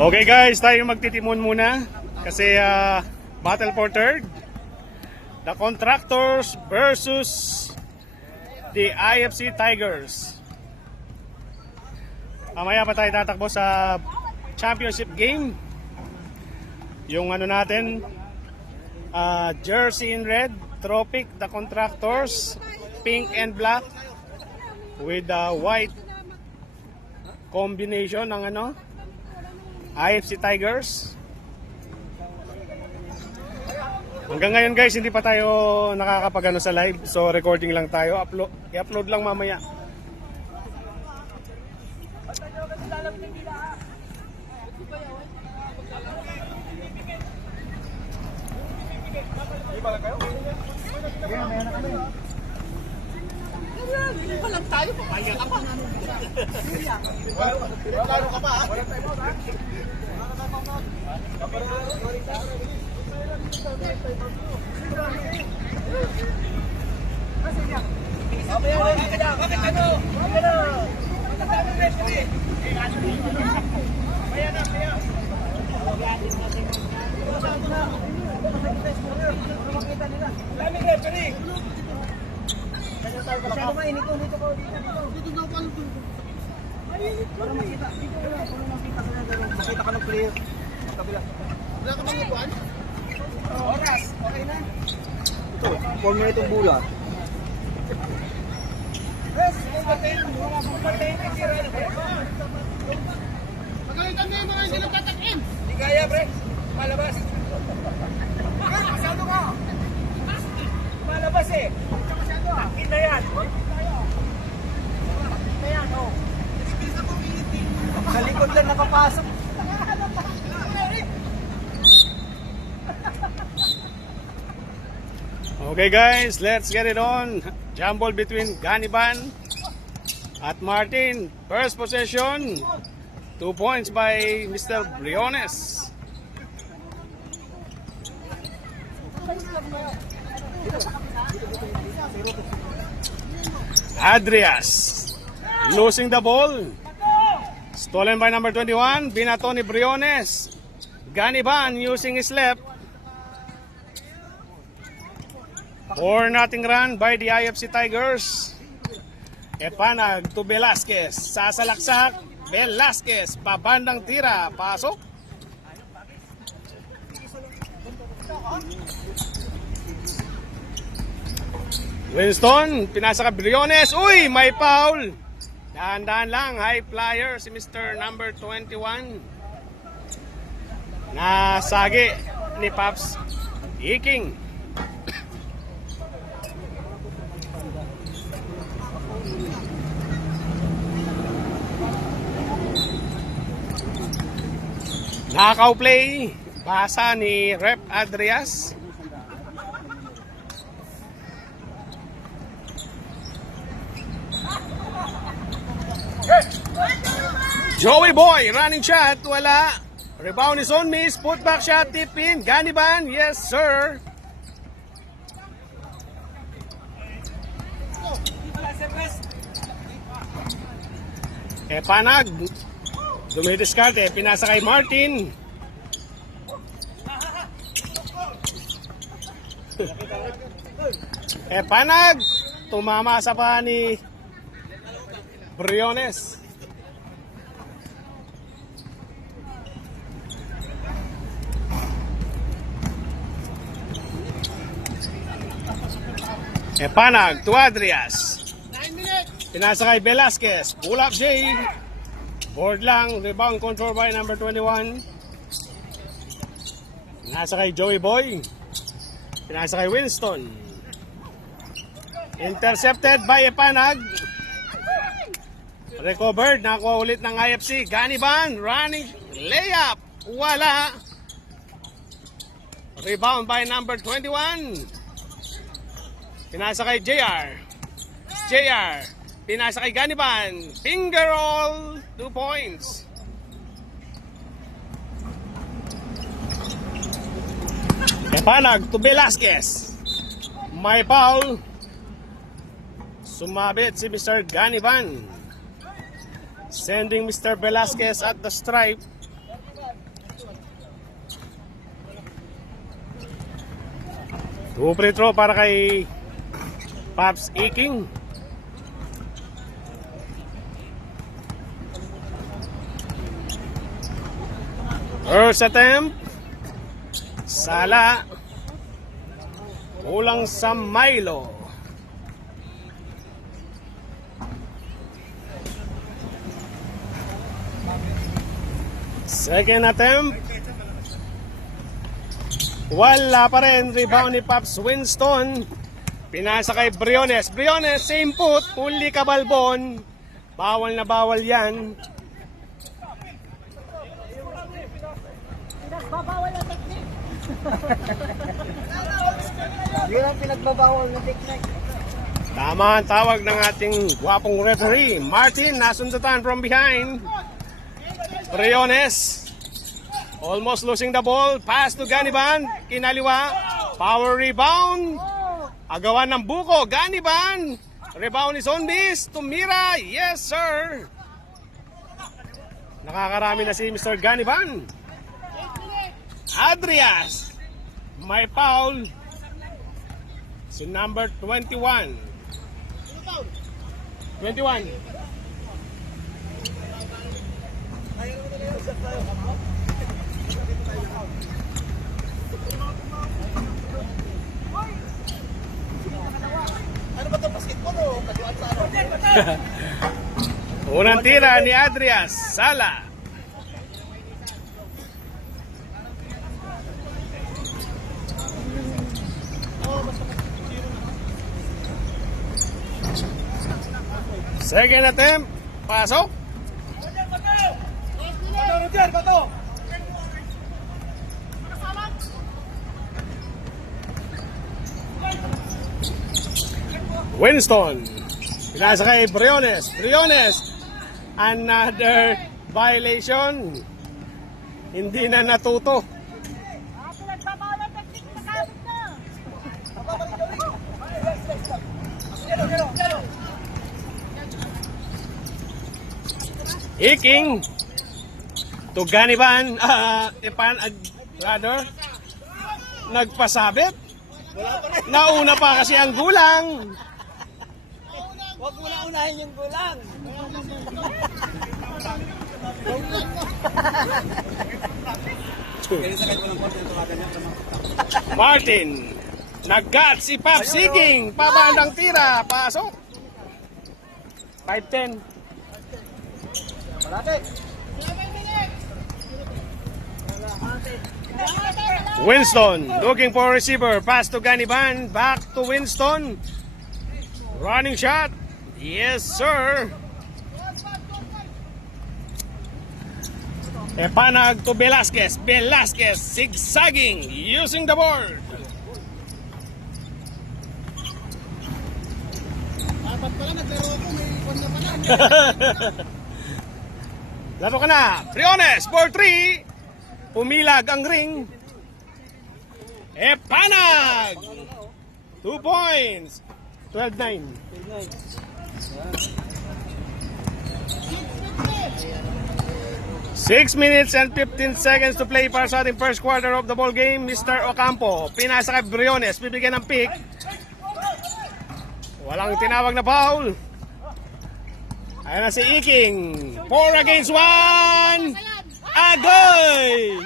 Okay guys, tayo magtitimon muna kasi battle for third. The Contractors versus the IFC Tigers. Mamaya pa tayo tatakbo sa championship game. Yung ano natin, jersey in red, Tropic, the Contractors, pink and black with the white combination ng ano, IFC Tigers. Hanggang ngayon guys, hindi pa tayo nakakapagano sa live. So recording lang tayo. I-upload lang mamaya. Hindi pa lang tayo, papaya ka pa. Wala ka pa, ha? Masyado mainit ko dito ko dito daw pala dito. Mainit ko para makita dito para makita ka na makita ka ng player sa kabila. Wala ka bang upuan? Oras, okay na. Ito, form na itong bulat. Yes, Pagalitan mo yung mga hindi nagtatakin. hindi kaya pre, malabas. Masyado ka. Malabas eh. Takin na yan. Takin na yan, oh. Sa likod lang nakapasok. Okay guys, let's get it on. Jumble between Ganiban at Martin. First possession, 2 points by Mr. Briones. Adrias losing the ball. Stolen by number 21, binato ni Briones. Ganiban using his left. 4-0 run by the IFC Tigers. Epanag to Velasquez. Sasalaksak. Velasquez. Pabandang tira. Pasok. Winston. Pinasa ka Briones. Uy! May foul. Dahan-dahan lang. High flyer si Mr. number 21. Nasagi ni Paps Iking. Knockout play, basa ni Rep Adrias. Joey Boy, running shot, wala. Rebound is on miss, put back shot, tip in. Ganiban, yes sir. Epanag. Dumidiskarte, pinasa kay Martin. Epanag, tumama sa paa ni Briones. Epanag to Adrias. 9 minutes. Pinasa kay Velasquez. Pull up J. Board lang, rebound control by number 21. Pinasa kay Joey Boy. Pinasa kay Winston. Intercepted by Epanag. Recovered, nakuha ulit ng IFC. Ganiban, running, layup. Wala. Rebound by number 21. Pinasa kay JR. JR. Pinasa kay Ganiban. Finger roll. 2 points. Epanag to Velasquez. May foul. Sumabit si Mr. Ganiban. Sending Mr. Velasquez at the stripe. 2 free throw para kay Pops Iking. First attempt. Sala. Kulang sa Milo. Second attempt. Wala pa rin. Rebound ni Pops Winston. Pinasa kay Briones. Briones, same foot. Fully kabalbon. Bawal na bawal yan. Yun ang pinagbabawal na technique. Tama ang tawag ng ating gwapong referee. Martin, nasundatan from behind. Briones. Almost losing the ball. Pass to Ganiban. Kinaliwa. Power rebound. Agawan ng buko. Ganiban. Rebound is on this. Tumira. Yes, sir. Nakakarami na si Mr. Ganiban. Adrias. May foul. Si number 21. 21. Ano ba ito? Basketball o kaduan sa ano? Unang tira ni Adrias. Sala. Second attempt. Pasok. Winston. Pinasa kay Briones. Briones. Another violation. Hindi na natuto. Iking to Ganiban, rather, nagpasabit. Nauna pa kasi ang gulang. Huwag mo na unahin yung gulang. Martin, nag-got si Pop Seeking. Pabandang tira, pasok. 5-10. Malapit. Winston looking for a receiver. Pass to Ganiban. Back to Winston. Running shot. Yes, sir. Epanag to Velasquez. Velasquez zigzagging using the board. Dapat pala naglaro ako, may ikon na pala. Laro ka na. Briones for 3. Pumilag ang ring. Epanag. 2 points. 12-9. 6 minutes and 15 seconds to play para sa ating first quarter of the ball game. Mr. Ocampo, pinasa kay Briones, bibigyan ng pick. Walang tinawag na foul. Ayan na si Iking. 4 against 1. Agoy!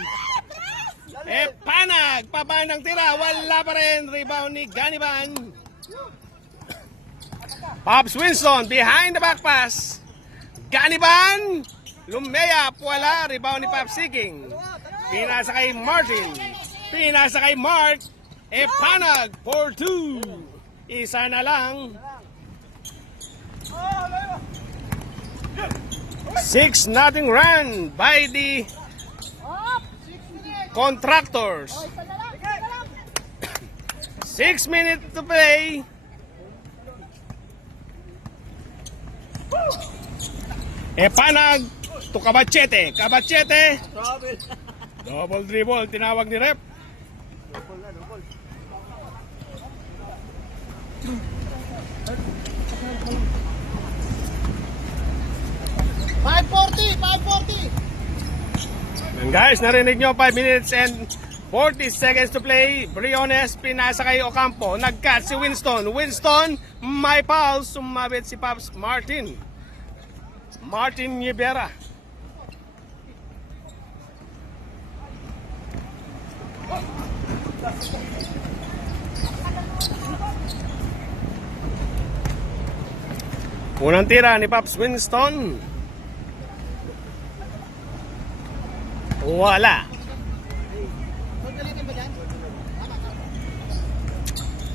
Epanag, pabandang tira. Wala pa rin. Rebound ni Ganiban. Pops Winston behind the back pass. Ganiban. Lumeyap, wala. Rebound ni Pops Seeking. Pinasa kay Martin. Pinasa kay Mark. Epanag for 2. Isa na lang. 6-0 run by the Contractors. 6 minutes to play. Epanag to Cabachete. Cabachete. Double dribble. Tinawag ni Rep. 540. And guys, narinig nyo, 5 minutes and 40 seconds to play. Briones, pinasa kay Ocampo. Nag-cut si Winston. Winston, may foul. Sumabit si Pops Martin. Martin Rivera. Unang tira ni Pops Winston. Wala.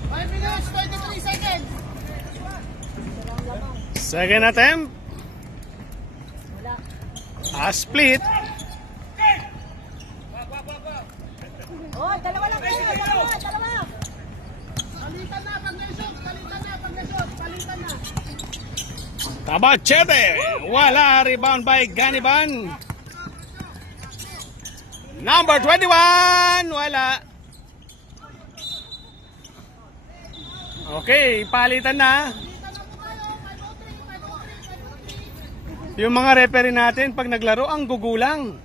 5 minutes, 23 seconds. Second attempt. A split. Oh, dalawa lang kayo, dalawa. Palitan na pag na-shoot. Palitan na. Cabachete. Wala. Rebound by Ganiban. Number 21. Wala. Okay, palitan na. Yung mga referee natin, pag naglaro, ang gugulang.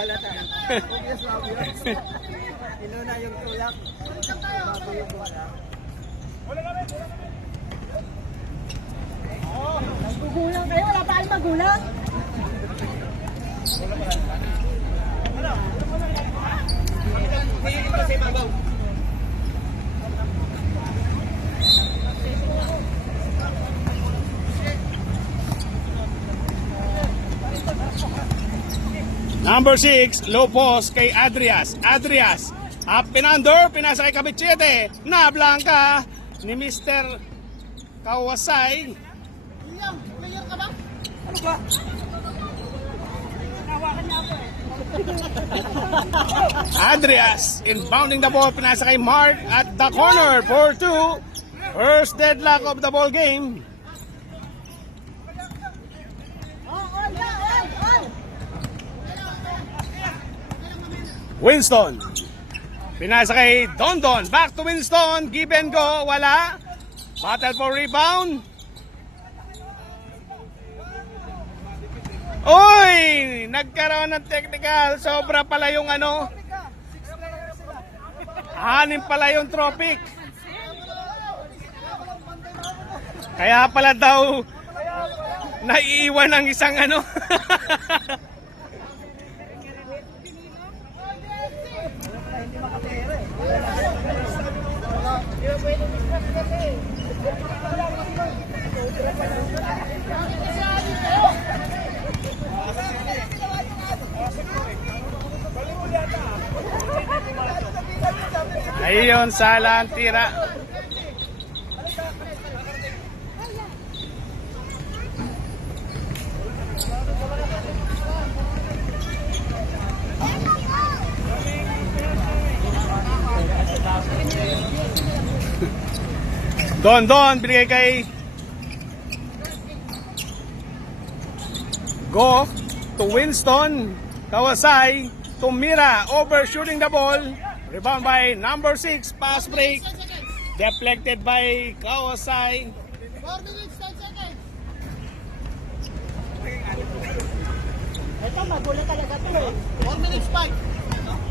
Halata. Obvious na obvious. Inuna yung tulak. Bago yung wala. Magugulang kayo, wala pa kayong magulang. Number 6, low post kay Adrias. Adrias, up and under, pinasa kay Cabachete. Na blanca ni Mr. Kawasai. William, player ka ba? Ano ba? Adrias, inbounding the ball, pinasa kay Mark at the corner for 2. First deadlock of the ball game. Winston. Pinasa kay Dondon. Back to Winston. Give and go. Wala. Battle for rebound. Uy! Nagkaroon ng technical. Sobra pala yung ano. Hanin pala yung tropic. Kaya pala daw naiiwan ang isang ano. Hindi makapera eh. Ayun, sala ang tira. Don, binigay kay Go to Winston. Kawasai to Mira, overshooting the ball. Rebound by number 6, pass break. Deflected by Kawasai. 4 minutes, 10 seconds. Ito, magulang talaga to eh. 4 minutes, 5.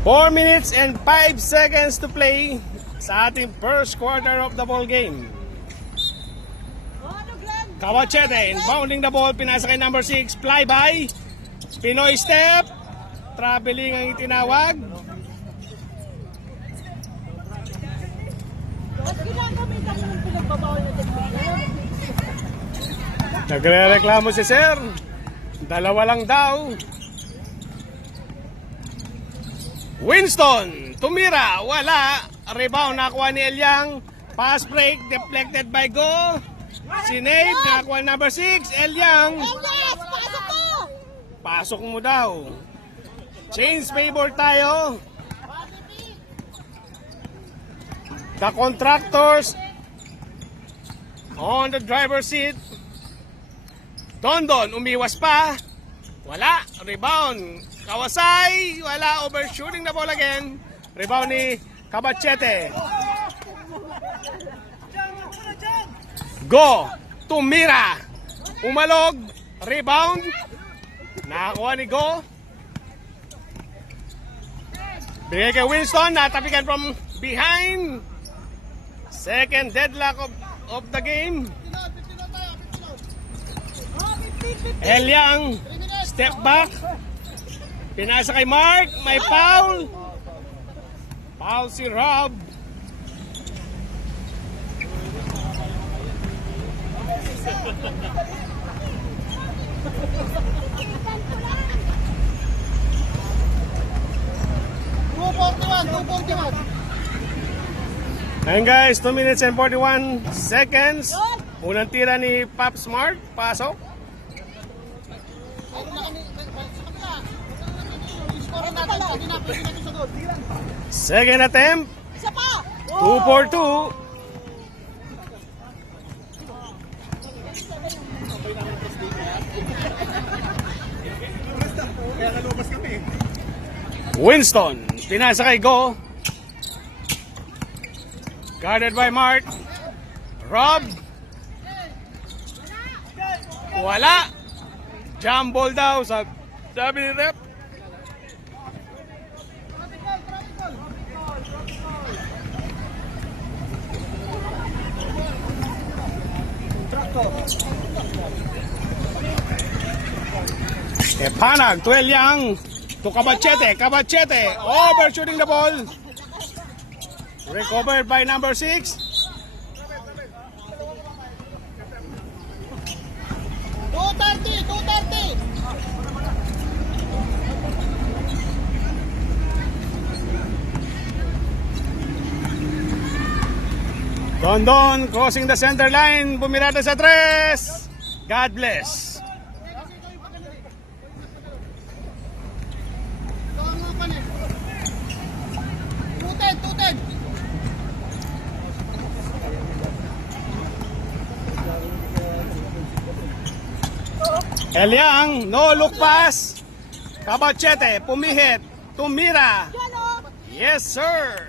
4 minutes and 5 seconds to play sa ating first quarter of the ball game. Oh, ano, Glenn? Kawachete, inbounding the ball, pinasa kay number 6, flyby. Pinoy step, traveling ang itinawag. Ba't ginagamit ang pinagbabawal na technique? Nagre-reklamo si Sir. Dalawa lang daw. Winston, tumira, wala. Rebound, nakuha ni Elyang. Pass break, deflected by Go. Sinave, nakuha number 6, Elyang. Elias, pasok ko! Pasok mo daw. Change favor tayo. The contractors on the driver's seat. Dondon, umiwas pa. Wala. Rebound. Kawasai. Wala. Overshooting the ball again. Rebound ni Cabachete. Go. Tumira. Umalog. Rebound. Nakakuha ni Go. Bigay kay Winston, natapikan from behind. Second deadlock of the game. 15 tayo, 15 Elyang, step back. Pinasa kay Mark, may foul. Foul si Rob. Ayun guys, 2 minutes and 41 seconds. Unang tira ni Pop Smart, pasok. Second attempt, Isa pa! 2 for 2. Winston, pinasa kay Go. Guarded by Mark. Rob. Wala. Jump ball daw, sabi ni Rep. Panag, 12 Yang to Cabachete. Cabachete overshooting the ball. Recovered by number 6. 230. Dondon crossing the center line. Bumirada sa 3. God bless. Elyang, no look pass. Cabachete, pumihit. Tumira. Yes, sir.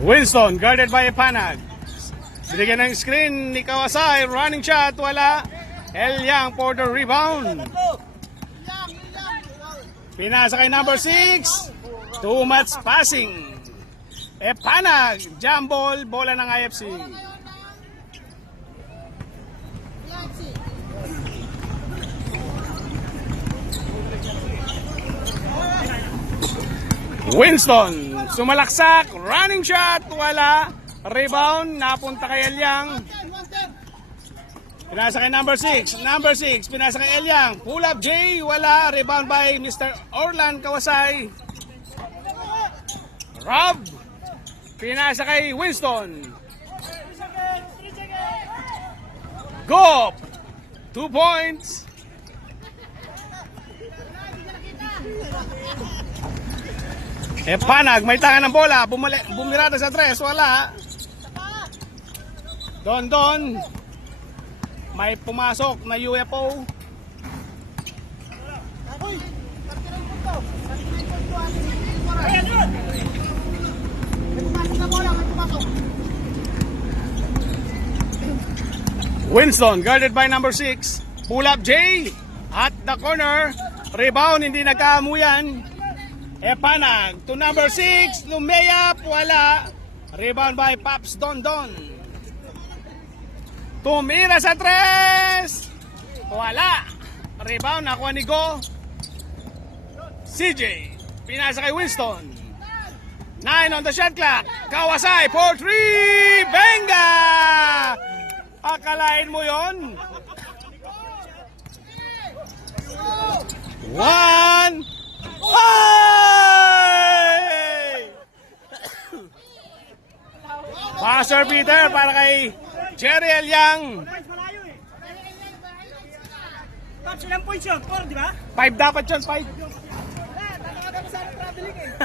Winston, guarded by Panag. Binigyan ng screen ni Kawasai. Running shot, wala. Elyang for the rebound. Pinasa kay number 6. Too much passing. Panag, jump ball, bola ng IFC. Winston, sumalaksak, running shot, wala. Rebound, napunta kay Elyang. Pinasa kay number 6. Number 6, pinasa kay Elyang. Pull up J, wala. Rebound by Mr. Orlan Kawasai. Rob, pinasa kay Winston. Go! 2 points. Panag, may tangan ng bola. Bumirada sa 3, wala. Don. May pumasok na UFO. Winston, guarded by number 6. Pull up J at the corner. Rebound, hindi nagkaamuyan. Panag to number 6. Lumeyap, wala. Rebound by Pops Dondon. Tumira sa 3. Wala. Rebound, nakuha ni Go. CJ, pinasa kay Winston. 9 on the shot clock. Kawasai for 3. Benga! Akalain mo yon? 1. Passer Peter para kay Jerry Elyang. Tapos ilang points yun? 4, di ba? 5 dapat yun, 5. Tatawagan mo sana traveling eh.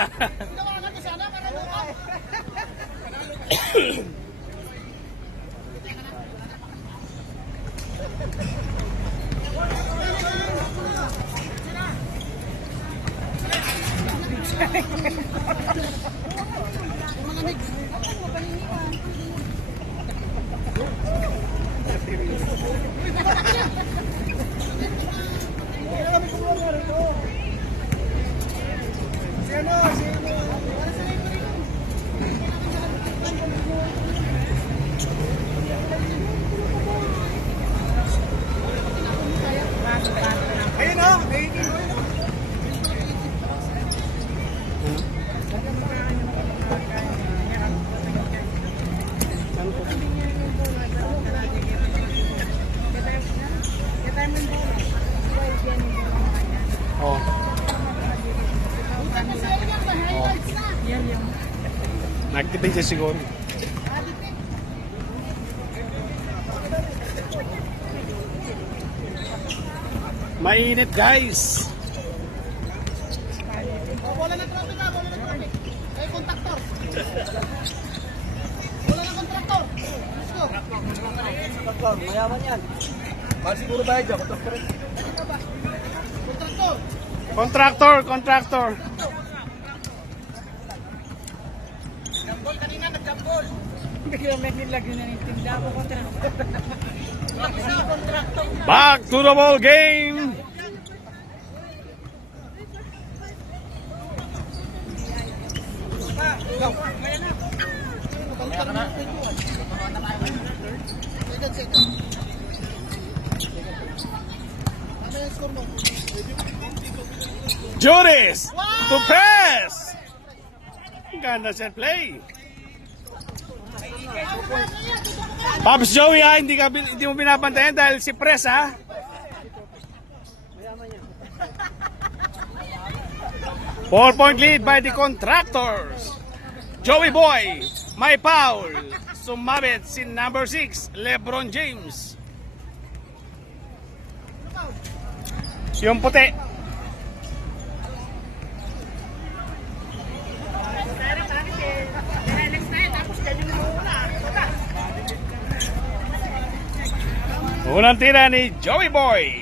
Nagtipid siya siguro. Mainit guys. Wala na traffic ha, wala na traffic. Eh, kontraktor. Wala na kontraktor. Let's go. Kontraktor, mayaman yan. Mahal siguro bayad dyan, kontraktor rin. Kontraktor. Contractor. Hindi ko may nilagyan na ng tinda ko kontra. Back to the ball game. Second. Ano yung score mo? Juris to press. Ganda set play. Pops Joey ha, hindi mo binabantayan dahil si press ha. Mayaman yan. 4-point lead by the Contractors. Joey Boy, may foul. Sumabit si number 6, LeBron James. Yung puti. Unang tira ni Joey Boy.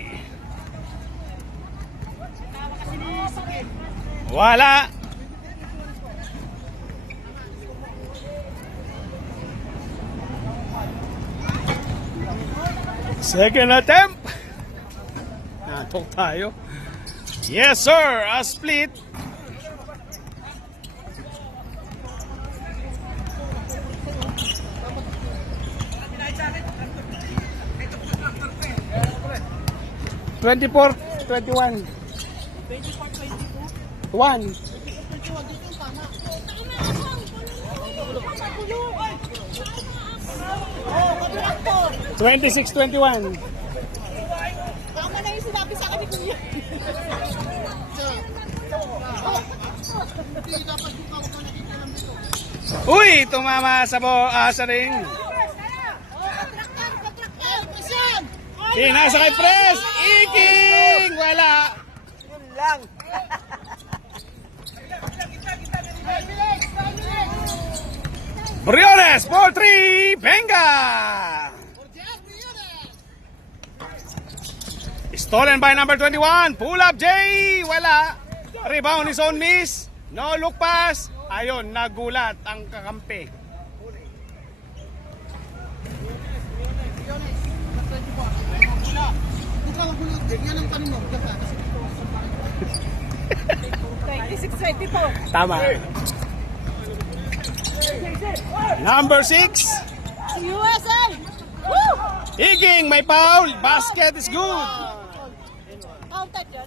Wala. Second attempt. Natok tayo. Yes sir, a split. (24-21) 1 26-21 Tama na yung sinabi sa akin ni Kuya. Uy, tumama sa sa ring. Pinasa kay Press. Iking! Wala. Yun lang. Briones for 3. Venga! Stolen by number 21. Pull up, Jay. Wala. Rebound is on miss. No look pass. Ayun, nagulat ang kakampi. Yan ang tanong mo. 26-24. Tama. Number 6. USA! Woo! Higing, may foul. Basket is good. Counted yun?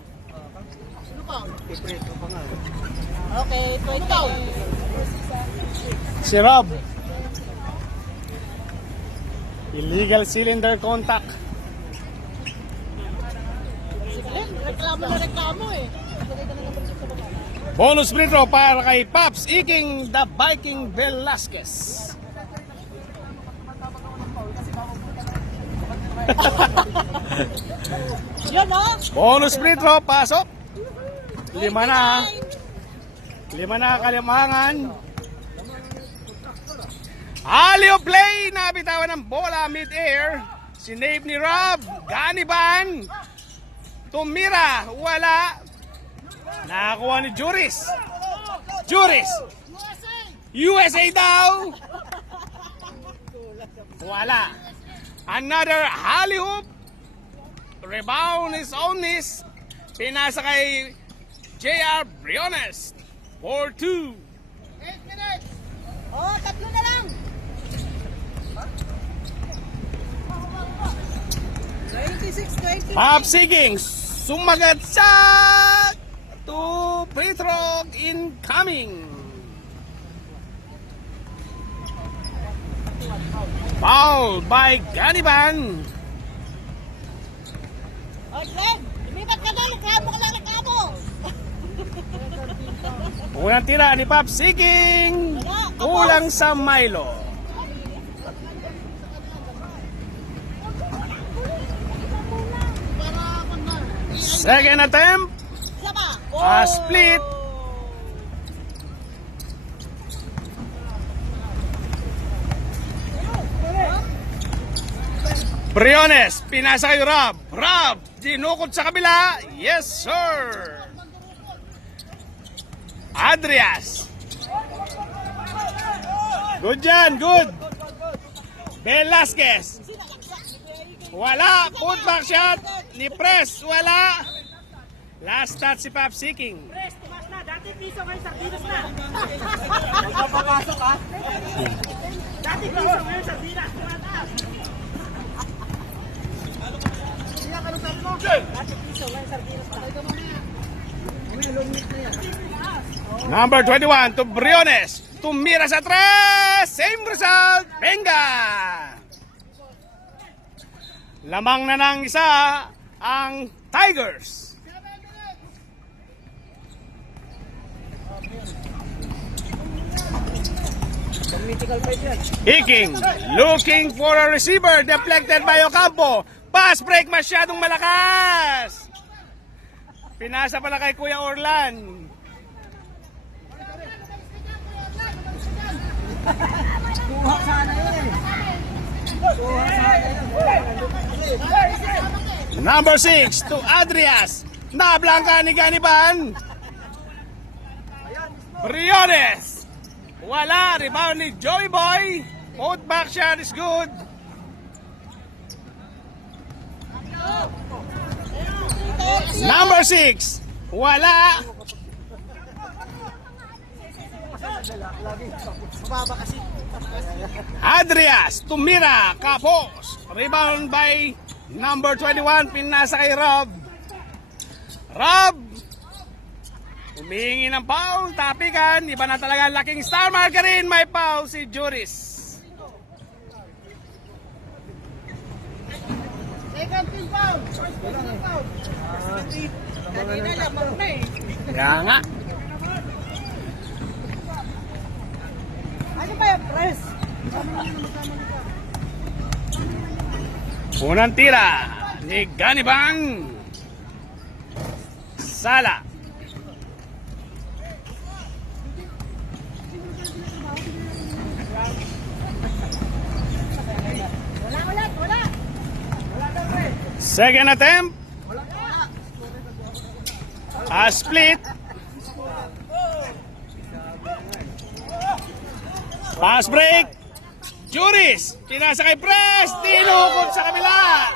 Ano pa? Iprito pa nga. Okay, 20. Si Rob. Illegal cylinder contact. Reklamo na reklamo eh. Bonus free throw para kay Pops Iking the Viking Velasquez. Yun o? Bonus free throw, pasok. 5 na. 5 na kalimangan. Alley-oop play, nabitawan ng bola mid-air. Sinave ni Rob. Ganiban. Tumira, wala. Nakakuha ni Juris. Juris. USA daw. Wala. Another alley-oop. Rebound is on this. Pinasa kay JR Briones. 4-2. 8 minutes. Oh, 3 na lang. 26-20. Pop Siging. Sumagat sa 2 free throw incoming. Foul by Ganiban. Oh, Glenn, lumipat ka doon. Reklamo ka lang, reklamo. Unang tira ni Pop Siging. Wala, Kulang. kulang sa Milo. Second attempt. Isa pa. Split. Briones, pinasa kay Rob. Rob, dinukot sa kabila. Yes, sir. Adrias. Good yan, good. Velasquez. Wala. Putback shot. Ni Press. Wala. Last touch si Pop Seeking. Press, tumas na. Dati piso ngayon sardinas na. Magpapapasok ha. Dati piso ngayon sardinas. Tumataas. Dati piso ngayon sardinas na. Number 21 to Briones. Tumira sa 3. Same result. Venga. Lamang na ng isa ang Tigers. Political fight yan. Hiking, looking for a receiver, deflected by Ocampo. Pass break, masyadong malakas. Pinasa pala kay Kuya Orlan. Kuha sana yun eh. Kuha sana yun. Number 6 to Adrias. Nablangka ni Ganiban. Briones. Wala. Rebound ni Joey Boy. Both back shot is good. Number 6. Wala. Adrias. Tumira. Kapos. Rebound by number 21. Pinasa kay Rob. Rob. Humihingi ng foul, tapikan, iba na talaga laking star marker rin, may foul si Juris. Second team foul. First team foul. Kanina lamang na eh. Kaya nga. Ano ba yung press? Unang tira ni Ganibang. Sala. Wala. Second attempt. A split. Pass break. Juris. Pinasa kay Press. Tinukot sa kabila.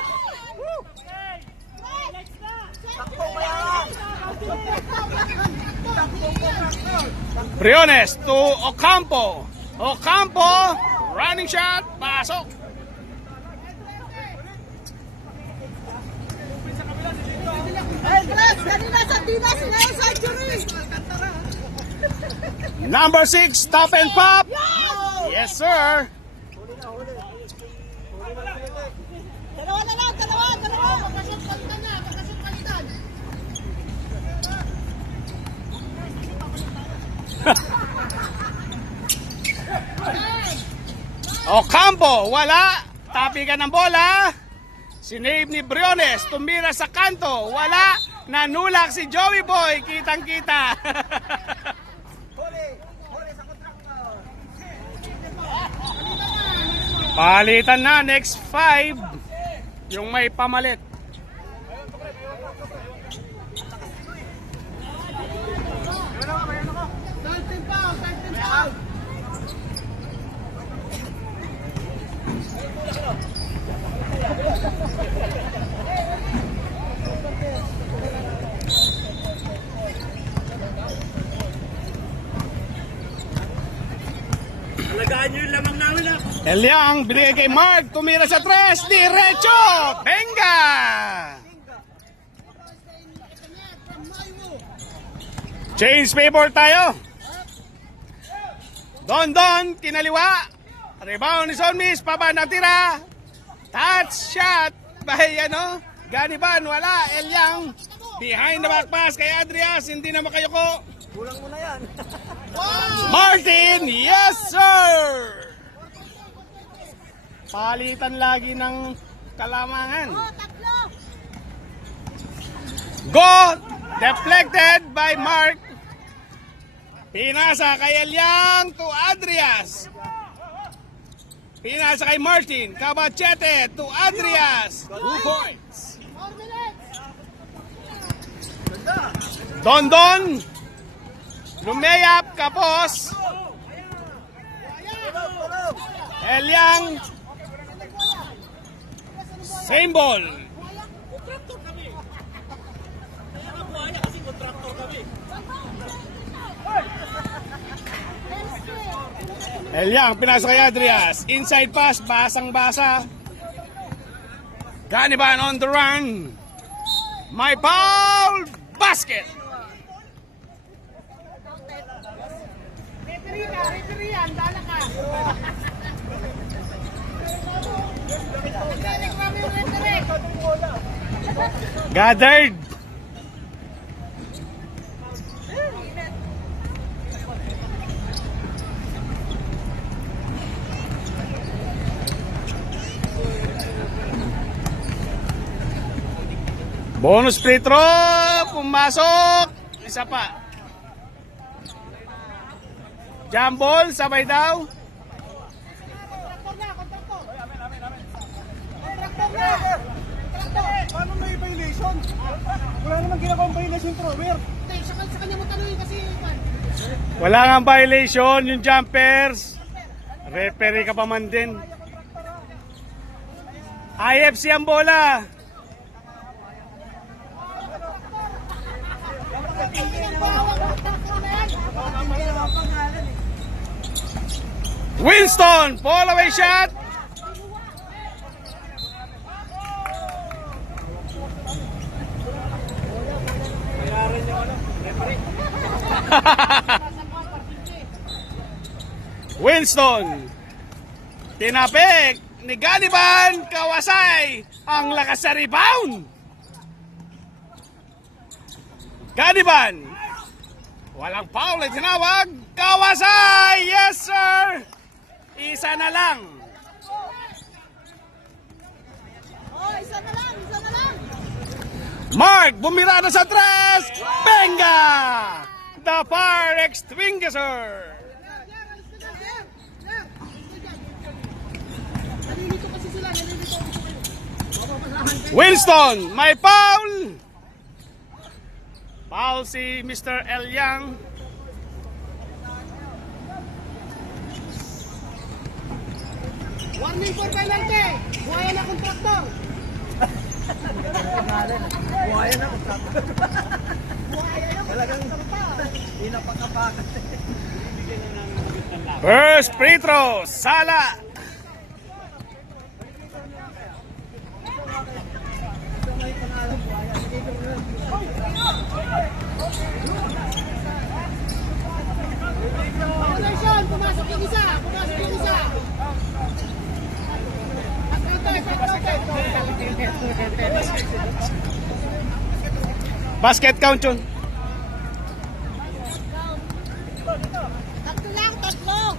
Briones to Ocampo. Ocampo. Running shot. Pasok. Hey, Press! Kanina sardinas, ngayon century! Number 6, stop and pop. Yes, sir. Dalawa na lang, dalawa. Pagkasot palitan na, pagkasot palitan. Ocampo, wala. Tapikan ng bola. Sinave ni Briones. Tumira sa kanto. Wala. Nanulak si Joey Boy. Kitang-kita. Huli sa kontraktor. Palitan na. Next 5. Yung may pamalit. Third team foul. Elyang, binigay kay Mark. Tumira sa 3. Diretso. Venga. Change paper tayo. Don, kinaliwa. Rebound ni Sonmis, pabanda tira. Touch shot by Ganiban, wala. Elyang, behind the back pass kay Adrias, hindi na makayoko. Kulang mo na yan. Martin, yes sir! Palitan lagi ng kalamangan. Oh, tatlo. Go! Deflected by Mark. Pinasa kay Eliang to Adrias. Pinasa kay Martin. Cabachete to Adrias. 2 points. 4 minutes. Dondon. Lumeyap. Kapos. Eliang. Same ball. Eliang, pinasa kay Adrias. Inside pass, basang-basa. Ganiban on the run. My foul, basket. Referee yan, dala ka. Nagre-reklamo yung referee. Gathered. Bonus free throw, pumasok, isa pa. Jump ball, sabay daw. Paano may violation? Wala naman ginagawang violation, Trover. Hindi, sa kanya mo tanongin kasi Juan. Wala nga violation, yung jumpers. Referee ka pa man din. IFC ang bola. Winston, fall away shot. Winston, tinapik ni Ganiban, Kawasay, ang lakas sa rebound. Ganiban, walang foul ay tinawag. Kawasay, yes sir. Isa na lang. Oh, isa na lang, isa na lang. Mark, bumira na sa tres. Benga! The fire extinguisher. Nalilito kasi sila, nalilito. Winston, may foul. Foul si Mr. Eliang. Warning for penalty. Buhaya na kontraktor. Buhaya na, talagang pinapakapakan. First free throw, Sala. Violation, pumasok yung isa. Pumasok yung isa. Basket count yun. Tatlo lang, tatlo.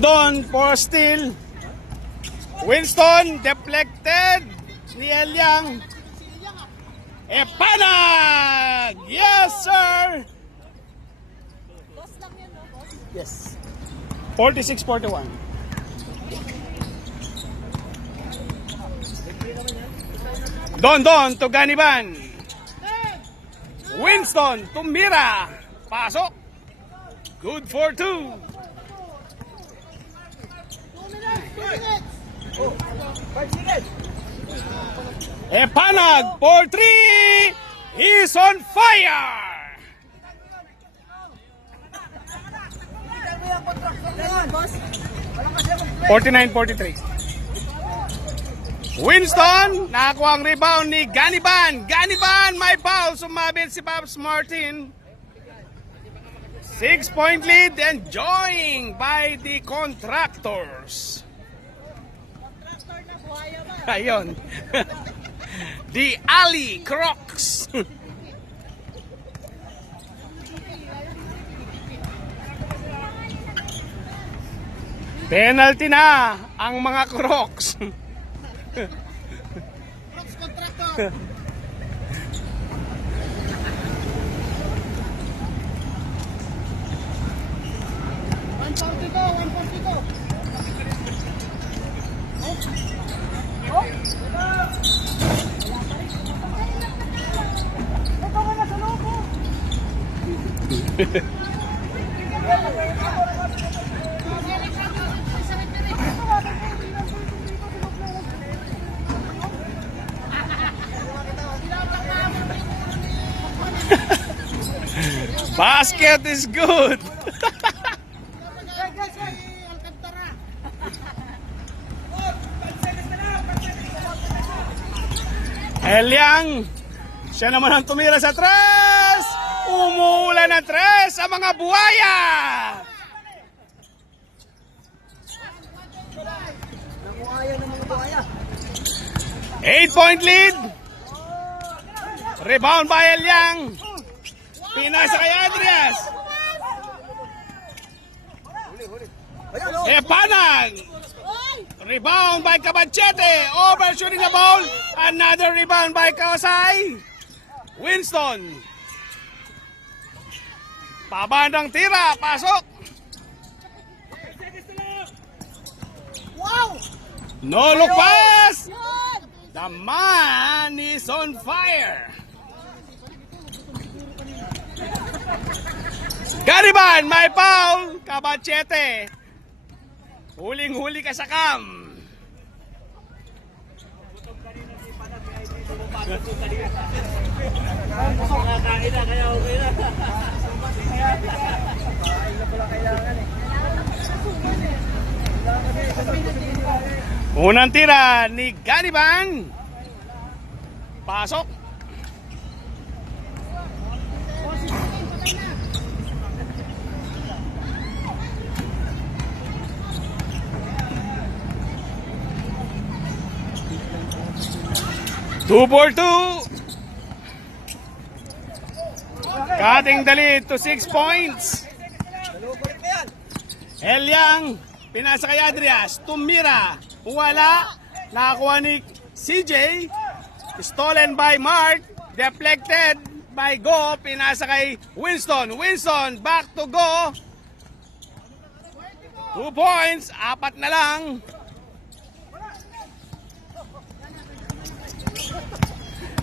Don for steal. Winston deflected ni Eliang. Epanag! Yes, sir! Boss lang yun, no? Boss? Yes. 46-41. Don to Ganiban. Winston to Mira. Pasok. Good for 2. 2 minutes. 5 minutes. Epanag for 3. He's on fire. 49-43. Winston, nakakuha ang rebound ni Ganiban. Ganiban, may foul. Sumabit si Pops Martin. 6-point lead enjoying by the contractors. Ayun. The Alley Crocs. Penalty na ang mga Crocs. Crocs contractor. Basket is good. Eliang, siya naman ang tumira sa tres. Umuulan ng tres sa mga buhaya. Nakuhaya ng mga buhaya. 8-point lead. Rebound by Eliang. Pinasa kay Adrias. Epanag. Rebound by Cabachete. Overshooting the ball. Another rebound by Kawasai. Winston. Pabandang tira. Pasok. Wow! No look pass. The man is on fire. Gariban, may foul. Cabachete. Huling-huli ka sa cam. Unang tira ni Gariban. Pasok. Two for two. Cutting the lead to 6 points. Eliang, pinasa kay Adrias. Tumira. Wala. Nakakuha ni CJ. Stolen by Mark. Deflected by Go. Pinasa kay Winston. Winston, back to Go. 2 points. 4 na lang.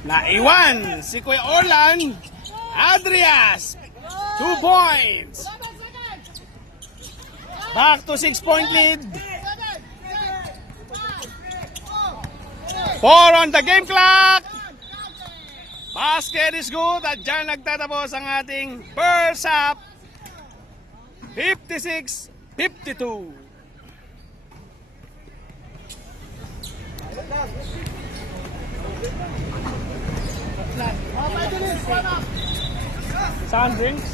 Naiwan si Kuya Orlan. Adrias, 2 points. Back to 6-point lead. 4 on the game clock. Basket is good. At dyan nagtatapos ang ating first half. 56-52. Saan drinks?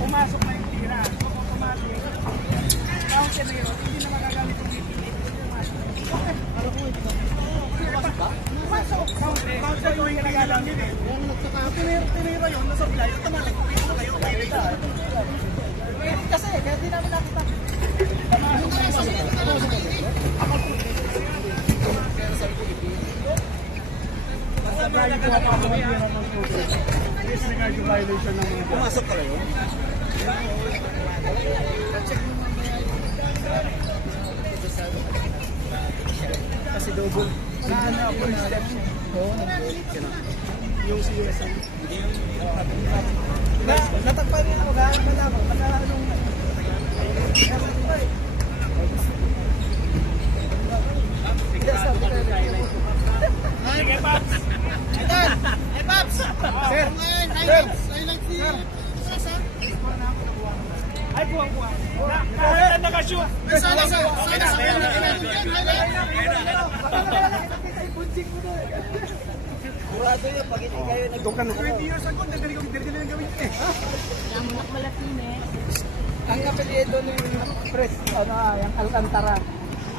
Pumasok na yung tira. So, automatic. Counter na yun. Hindi na magagamit yung DPA. Alam mo, ito. Pumasok. Counter yung ginagamit eh. Kung tinira yun, nasupply, automatic. Pumasok kayo. Kasi, kaya di namin nakita. Ako po. Disregard yung violation ng mga Pumasok pala yun. Kasi double. Tignan na ako na steps. Oo, yung si USM. Natakpan rin ako. Gano'n na ako. Anong... Sige, Paps. Hey, Paps! Sir. Ay, buwang-buwang. Nakakita nakashoot. Kurado yun, pag hindi kayo nag- 20 years ago, nagaling ang gawin eh. Ang kapilyedo ni Pres, yung Alcantara.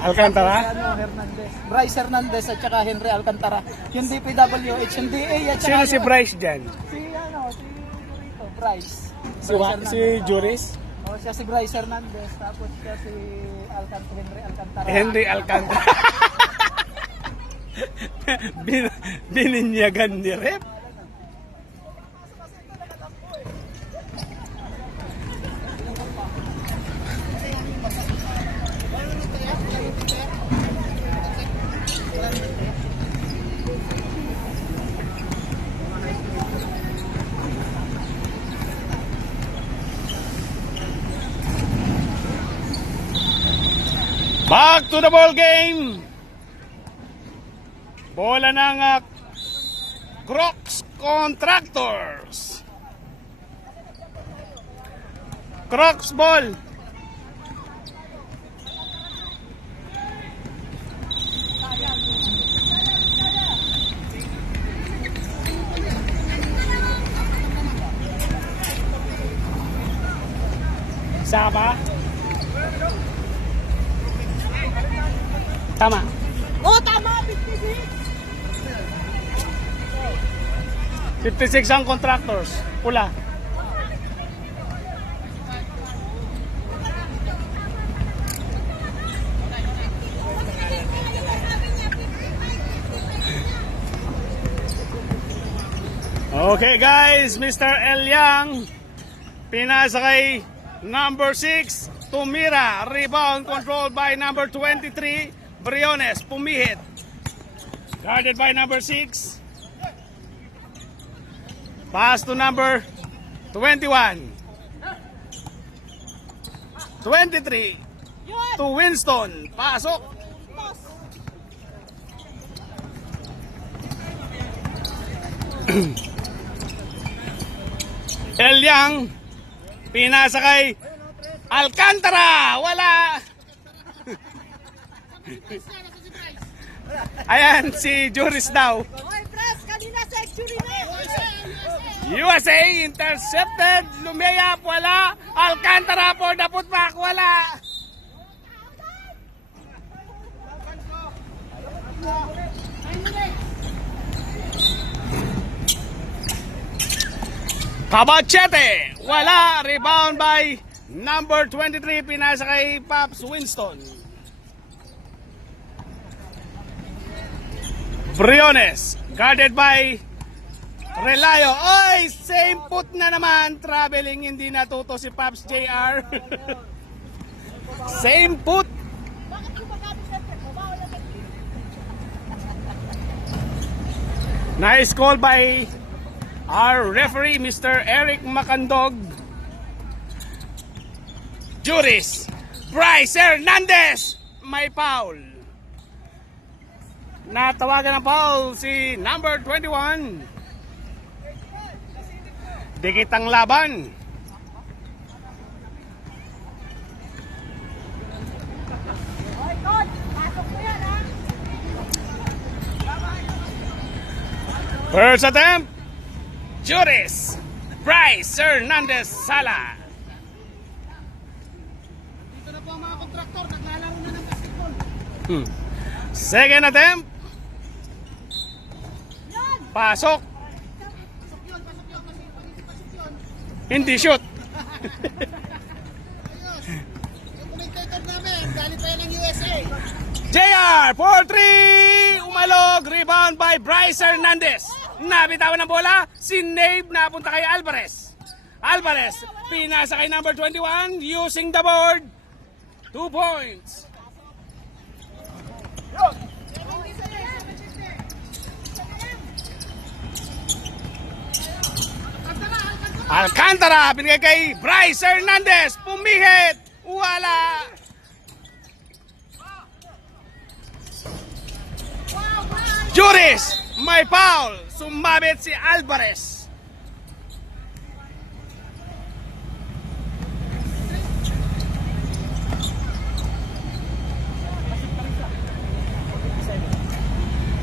Alcantara? Hernandez. Bryce Hernandez at saka Henry Alcantara. Yung DPWH, yung DA at saka Sino si Bryce dyan? si Rito, Bryce. Si Juris? O, siya si Bryce Hernandez, tapos siya si Henry Alcantara. Henry Alcantara. Bininyagan ni Rep. Back to the ball game. Bola ng Crocs Contractors. Crocs ball. Isa ba? Tama. Oh, tama! 56! 56 ang contractors. Pula. Okay guys, Mr. Elyang pinasa kay number 6 tumira, rebound controlled by number 23 Briones, pumihit, guarded by number 6. Pass to number 21. 23 to Winston. Pasok. Elyang pinasa kay Alcantara. Wala. Ayan si Juris daw. Oy, Pres! Kanina century na! USA intercepted. Lumea wala. Alcantara for the putback. Wala. Cabachete. Wala. Rebound by number 23. Pinasa kay Pops Winston. Briones. Guarded by Relayo. Oy, same put na naman. Traveling, hindi natuto si Pops JR. Same put. Bakit gumagamit center mo? Bawal na Nice call by our referee, Mr. Eric Macandog. Juris. Bryce Hernandez. May foul. Natawagan ng foul si number 21. Dikit ang laban. Oy, coach! Pasok mo yan, ha? First attempt. Juris. Bryce Hernandez Sala. Dito na po ang mga kontraktor, naglalaro na ng basketball. Second attempt. Pasok. Pasok yun, Hindi shoot. ayos. Yung commentator namin, galing pa yan ng USA. JR for 3. Umalog. Rebound by Bryce Hernandez. Nabitawan ng bola. Si Nave napunta kay Alvarez. Alvarez, pinasa kay number 21 using the board. 2 points. Alcantara, binigay kay Bryce Hernandez. Pumihit. Wala. Juris, may foul. Sumabit si Alvarez.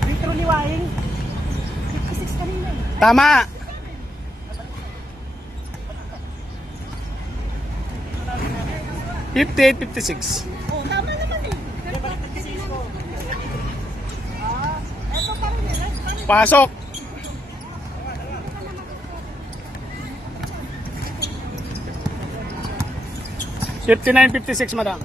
Vitro ni Waing. 56 kanina. Tama. $58, $56. Oh, tama naman eh. Eto pa rin eh. Pasok. $59.56, madam.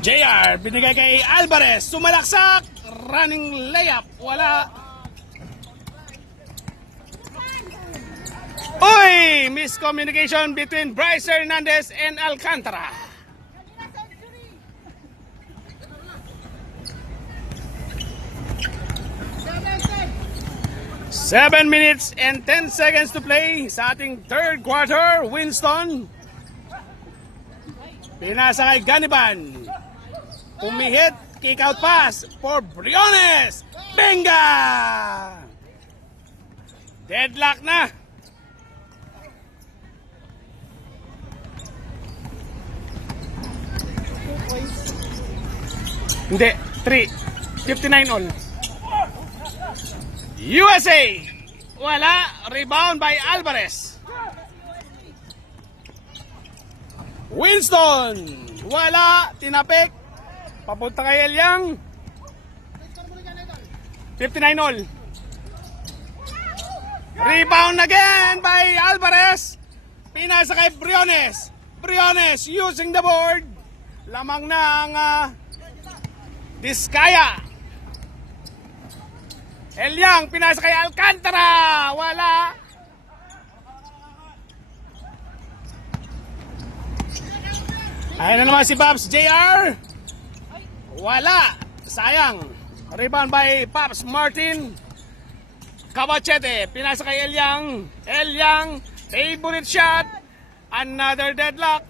JR, binigay kay Alvarez. Sumalaksak. Running layup. Wala. Uy! Miscommunication between Bryce Hernandez and Alcantara. 7 minutes and 10 seconds to play sa ating third quarter. Winston. Pinasa kay Ganiban. Pumihit. Kick out pass for Briones. Benga! Deadlock na. Hindi. 3. 59 all. USA. Wala. Rebound by Alvarez. Winston. Wala. Tinapik. Papunta kay Elyang. 59 all. Rebound again by Alvarez. Pinasa kay Briones. Briones using the board. Lamang na ang Diskaya. Elyang, pinasa kay Alcantara. Wala. Ayun na naman si Pops JR. Wala. Sayang. Rebound by Pops Martin. Cabachete, pinasa kay Elyang. Elyang, favorite shot. Another deadlock.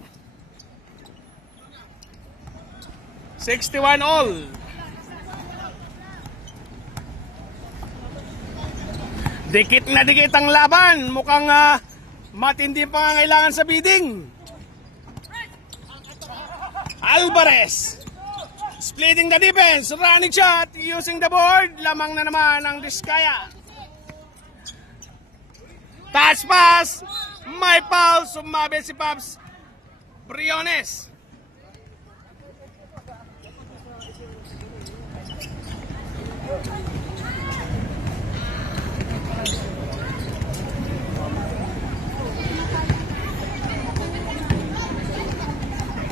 61 all. Dikit na dikit ang laban. Mukhang matindi pangangailangan sa bidding. Alvarez. Splitting the defense. Running shot. Using the board. Lamang na naman ang Diskaya. Touch pass. May foul. Sumabit si Pops Briones.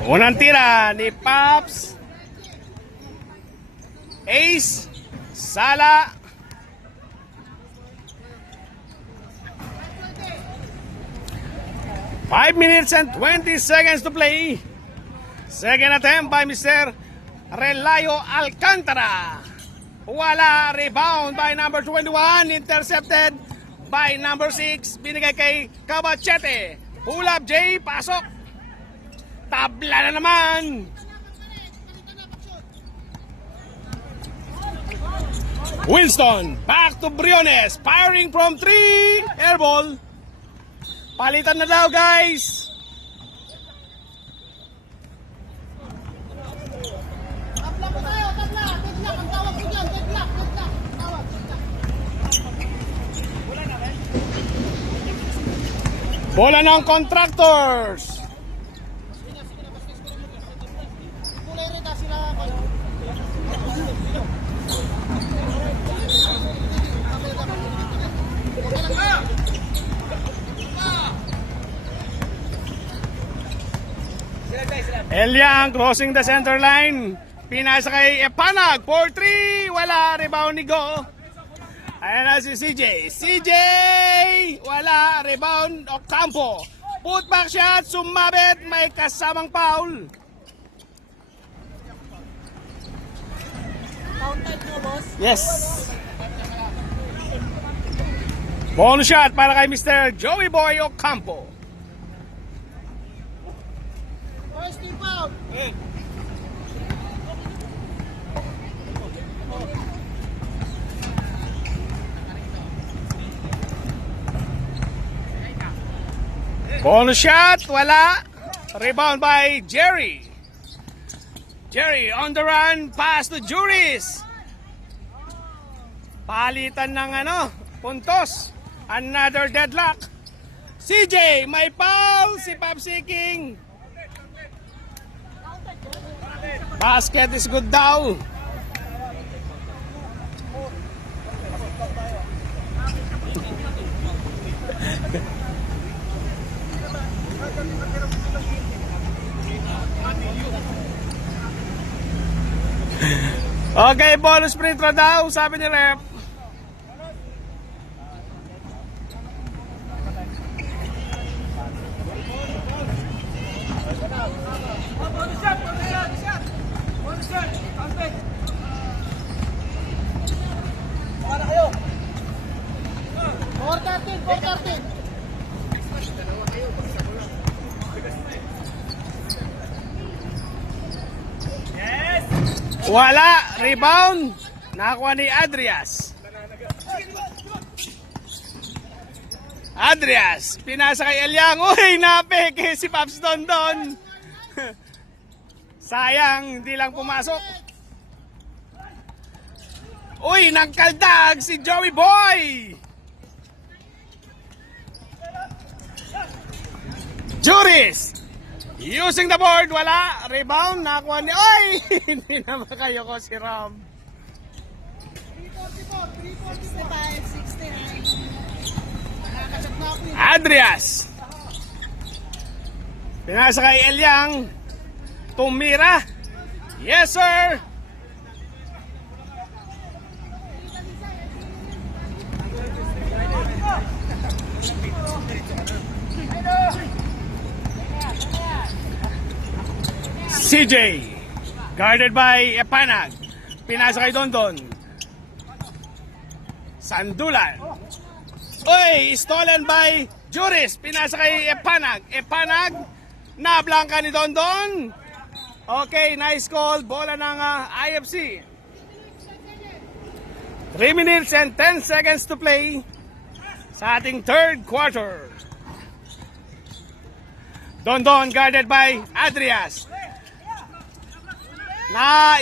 Unang tira ni Pops. Ace. Sala. Five minutes and 20 seconds to play. Second attempt by Mr. Relayo Alcantara. Wala. Rebound by number 21. Intercepted by number 6. Binigay kay Cabachete. Pull up J. Pasok. Tabla na naman. Winston. Back to Briones. Firing from 3. Airball. Palitan na daw, guys. Tabla po tayo, tabla. Deadlock, ang tawag ko dyan. Deadlock, deadlock. Tawag, deadlock. Bola ng Contractors. Kulay rin na sila. Elyang crossing the center line. Pinasa kay Epanag. 4-3. Wala. Rebound ni Go. Ayan na si CJ. CJ! Wala. Rebound Ocampo. Putback shot. Sumabit. May kasamang foul. Counted mo, boss. Yes. Bonus shot para kay Mr. Joey Boy Ocampo. First team foul. Bonus shot, wala. Rebound by Jerry. Jerry on the run, pass to Juris. Palitan ng puntos. Another deadlock. CJ, may foul si Papsi King. Basket is good daw. Okay, bonus free throw daw, sabi ni Rep. Para kayo. 4-13, 4-13. Wala, rebound. Nakakuha ni Adrias. Adrias, pinasa kay Elyang. Uy, napeke si Paps Dondon. Sayang, hindi lang pumasok. Uy, nagkaldag si Joey Boy. Juris. Using the board, wala. Rebound, nakuha ni... Oy! Hindi naman kayo ko si Ram. 65, 69. Adrias. Pinasa kay Elyang. Tumira. Yes, sir. CJ. Guarded by Epanag. Pinasa kay Dondon. Sandulan. Uy, stolen by Juris. Pinasa kay Epanag. Epanag. Nablangka ni Dondon. Okay, nice call. Bola ng IFC. 3 minutes and 10 seconds to play sa ating third quarter. Dondon guarded by Adrias.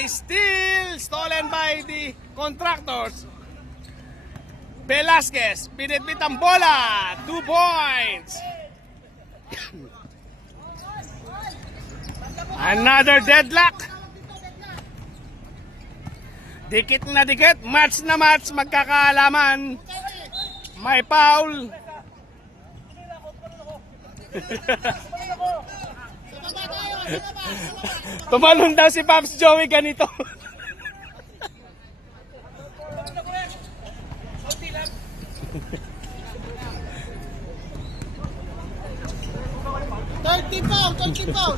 Still stolen by the contractors. Velasquez, pinitbit ang bola. 2 points. Another deadlock. Dikit na dikit, match na match, magkakaalaman. May foul. Tumalon daw si Pops Joey ganito. Third foul.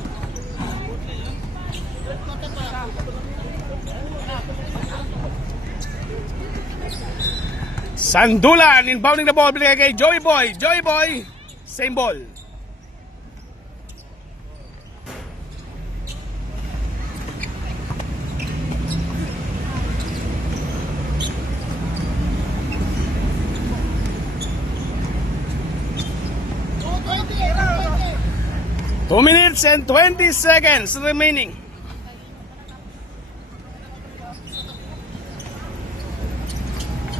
Sandulan inbounding the ball, binigay kay Joey Boy. Joey Boy, same ball. $2.20. 2 minutes and 20 seconds remaining.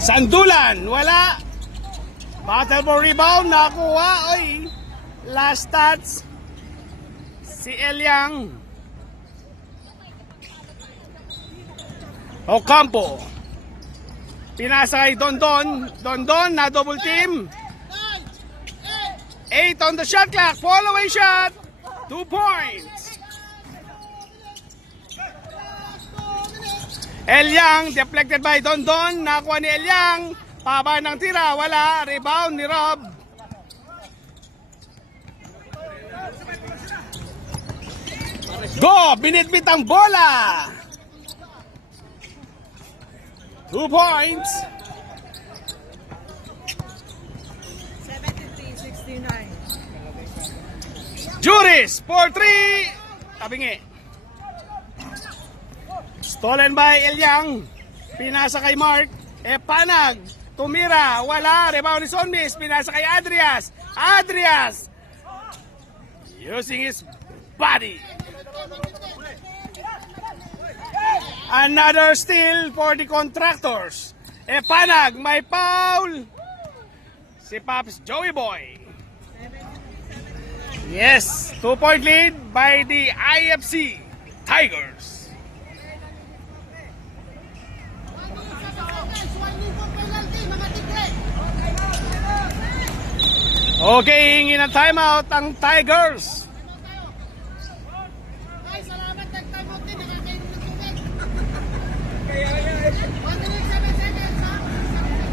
Sandulan, wala. Battle for rebound, nakuha. Oy, last touch. Si Elyang. Ocampo. Pinasa kay Dondon. Dondon na double team. 8 on the shot clock. Fall away shot. 2 points. Elyang, deflected by Don Don. Nakuha ni Elyang. Paba ng tira, wala. Rebound ni Rob. Go! Binitbit ang bola! 2 points. 73-69. Juris, 4-3. Tabingi. Stolen by Elyang. Pinasa kay Mark. Panag. Tumira. Wala. Rebound ni Sonmis. Pinasa kay Adrias. Adrias. Using his body. Another steal for the Contractors. Panag. May foul. Si Pops Joey Boy. Yes, 2-point lead by the IFC Tigers. Okay, hingi ng timeout ang Tigers. Ay, salamat, nagtamot din. Nakakainin ng tubig. 1 minute, 7 seconds.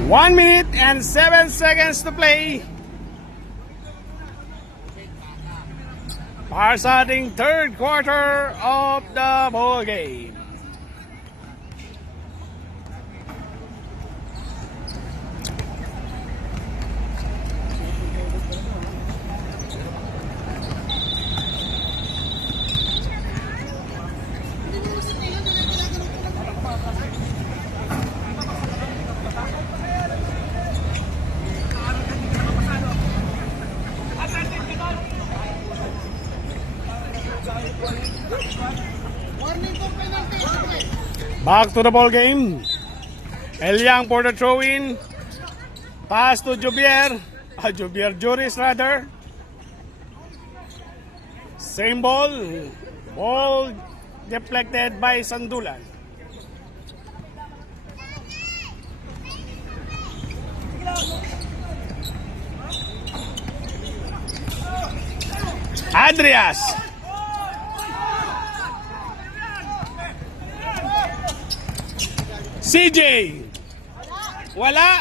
1 minute and 7 seconds to play. Para sa ating third quarter of the ball game. Warning for penalty. Back to the ball game. Elyang for the throw-in. Pass to Jubier. Jubier Juris rather. Same ball. Ball deflected by Sandulan. Adrias. CJ. Wala.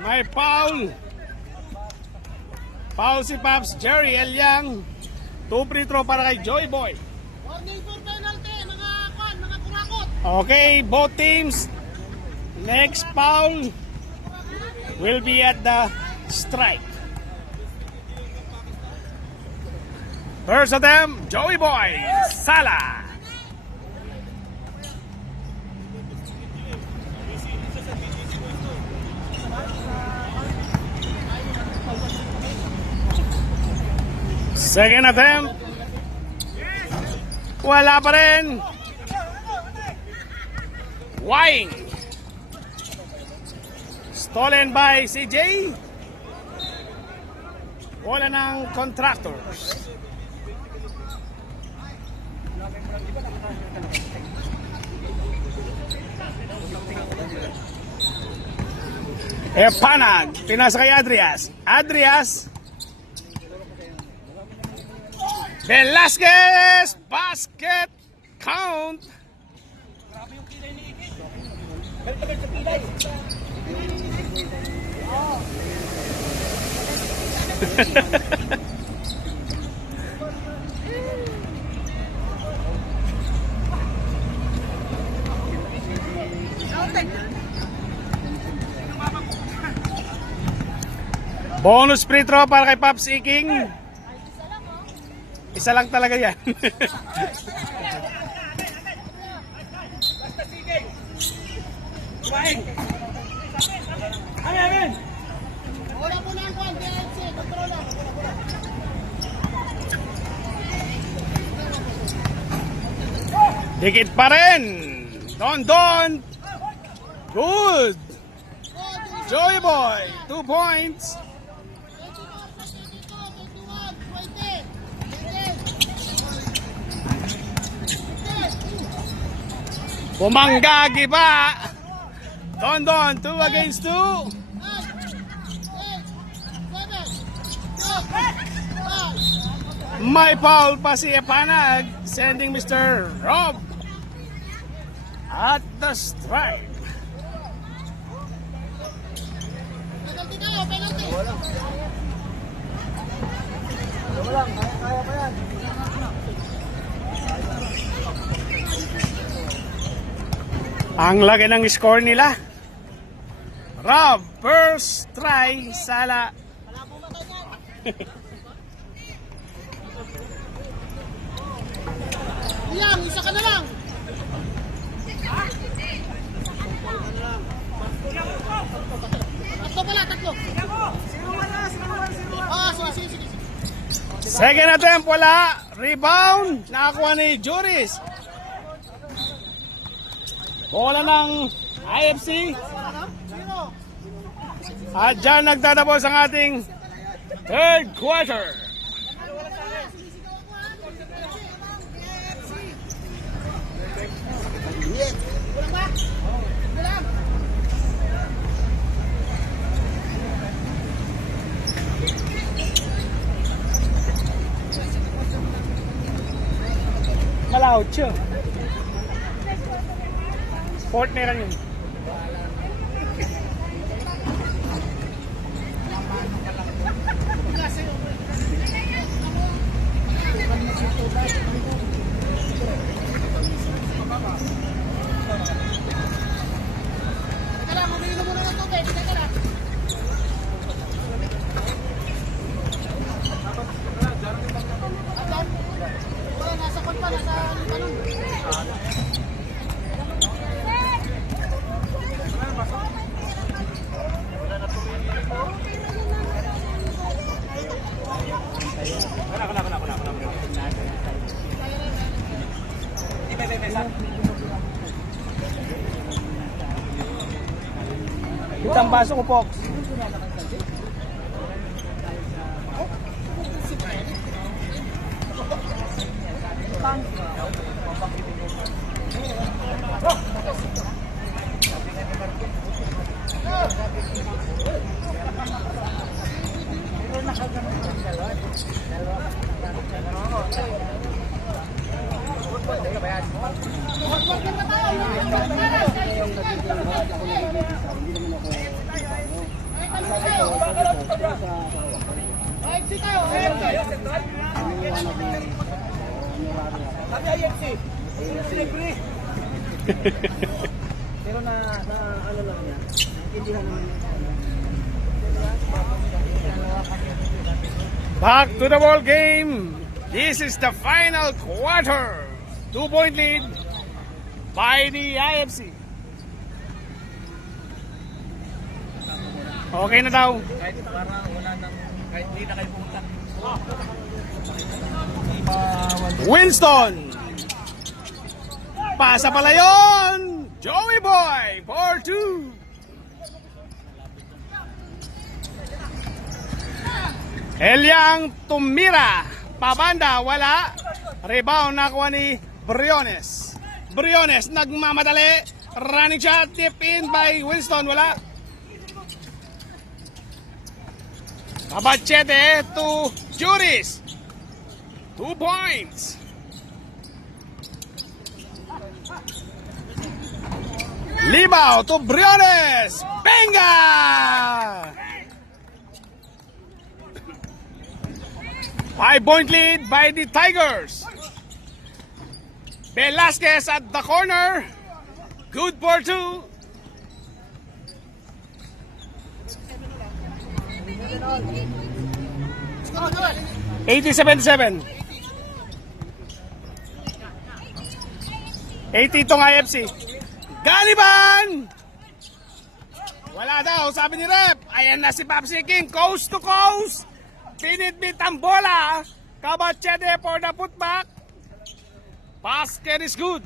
May foul. Foul si Pops Jerry Elyang. 2 free throw para kay Joy Boy. Warning for penalty. Mga kurakot. Okay, both teams. Next foul will be at the strike. First of them, Joey Boy. Sala. Second attempt. Wala pa rin. Wine. Stolen by CJ. Wala ng Contractors. Panag. Pinasa kay Adrias. Adrias. Velasquez. Basket. Count. Bonus free throw para kay Pops Iking. Isa lang talaga yan. Wala po na ang kwan. DLC. Kontrol lang. Dikit pa rin. Don. Good. Joey Boy. 2 points. 20. Bumanggagi pa. Don, 2 against 2. May foul pa si Epanag, sending Mr. Rob at the stripe. Wala, kaya pa yan. Ang laki ng score nila. Rob, first try, Sala. Yang, isa ka na lang. Tatlo pala, tatlo. Ah, sige. Second attempt, wala. Rebound, nakakuha ni Juris. Bola ng IFC. At dyan nagtatapos ang ating third quarter. Malaot siya. Sport meron yun. Teka lang, umiinom muna ng tubig. Teka lang. Wala, nasa kon pa, nasa balon. Itang baso ko, Fox. Exit tayo, exit. Sabi IFC. Pero na ano lang yan. Naintindihan naman yan. Back to the ball game. This is the final quarter. 2-point lead by the IFC. Okay na daw. Kahit parang wala nang, kahit hindi na kayo pumunta. Winston. Pasa pala yun. Joey Boy. 4-2. Eliang tumira. Pabanda, wala. Rebound nakuha ni Briones. Briones nagmamadali. Running shot, tip in by Winston, wala. Kabachete to Juris. 2 points. Libao to Briones. Benga! 5-point lead by the Tigers. Velasquez at the corner. Good for 2. 80-77. 80 itong IFC. Galiban! Wala daw, sabi ni Rep. Ayan na si Papsi King, coast to coast. Pinitbit ang bola. Kabachede for the putback. Basket is good.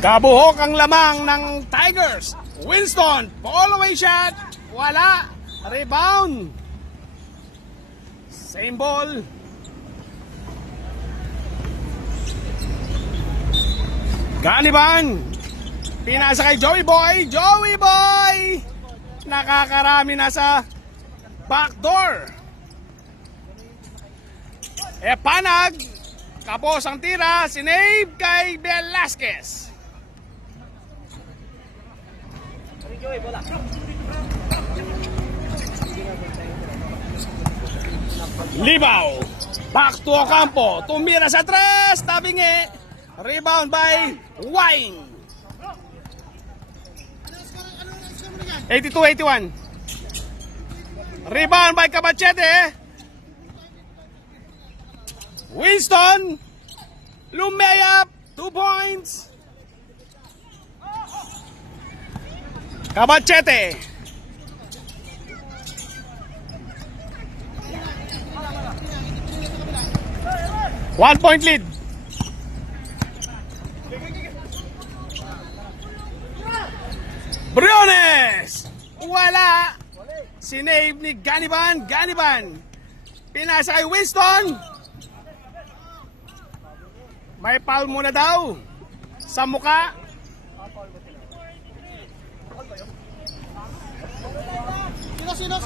Kabuhok ang lamang ng Tigers. Winston, fall away shot. Wala. Rebound. Same ball. Galiban. Pinasa kay Joey Boy. Joey Boy. Nakakarami na sa backdoor. Epanag, kapos ang tira, sinave kay Velasquez. Libaw, back to Ocampo, tumira sa tres, tabingi, rebound by Wine. 82-81. Rebound by Cabachete. Winston, Lumeyap, 2 points. Cabachete. One point lead. Briones! Wala! Sinave ni Ganiban. Pinasa kay Winston. May foul muna daw sa muka. Sino?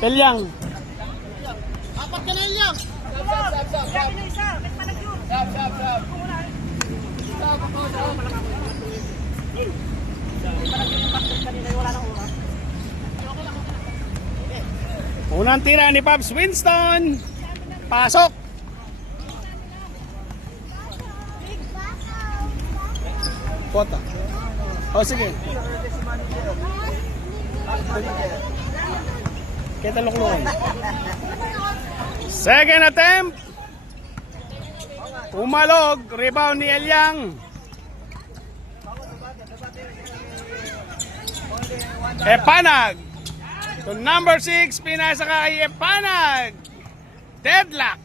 Pelyang. Apat ka na Ilyang. Unang tira ni Pops Winston. Pasok. Kota. O sige. Kita luklukan. Second attempt. Umalog. Rebound ni Elyang. Epanag. To number 6. Pinasa kay Epanag. Deadlock.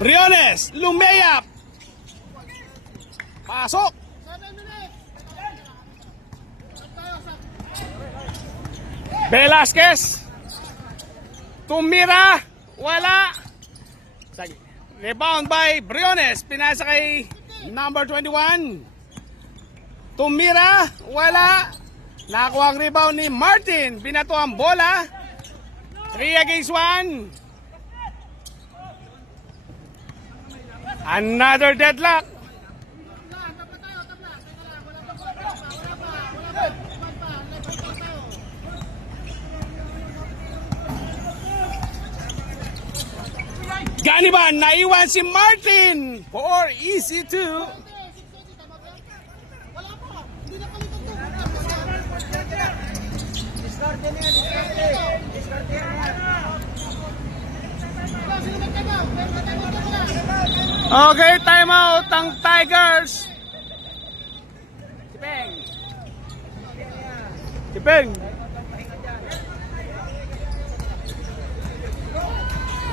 Briones. Lumeyap. Pasok. Velasquez. Tumira. Wala. Rebound by Briones. Pinasa kay number 21. Tumira. Wala. Nakuha ang rebound ni Martin. Binato ang bola. 3 against 1. Another deadlock. Ganiban, naiwan si Martin for easy 2. Okay, time out ang Tigers. Tipeng.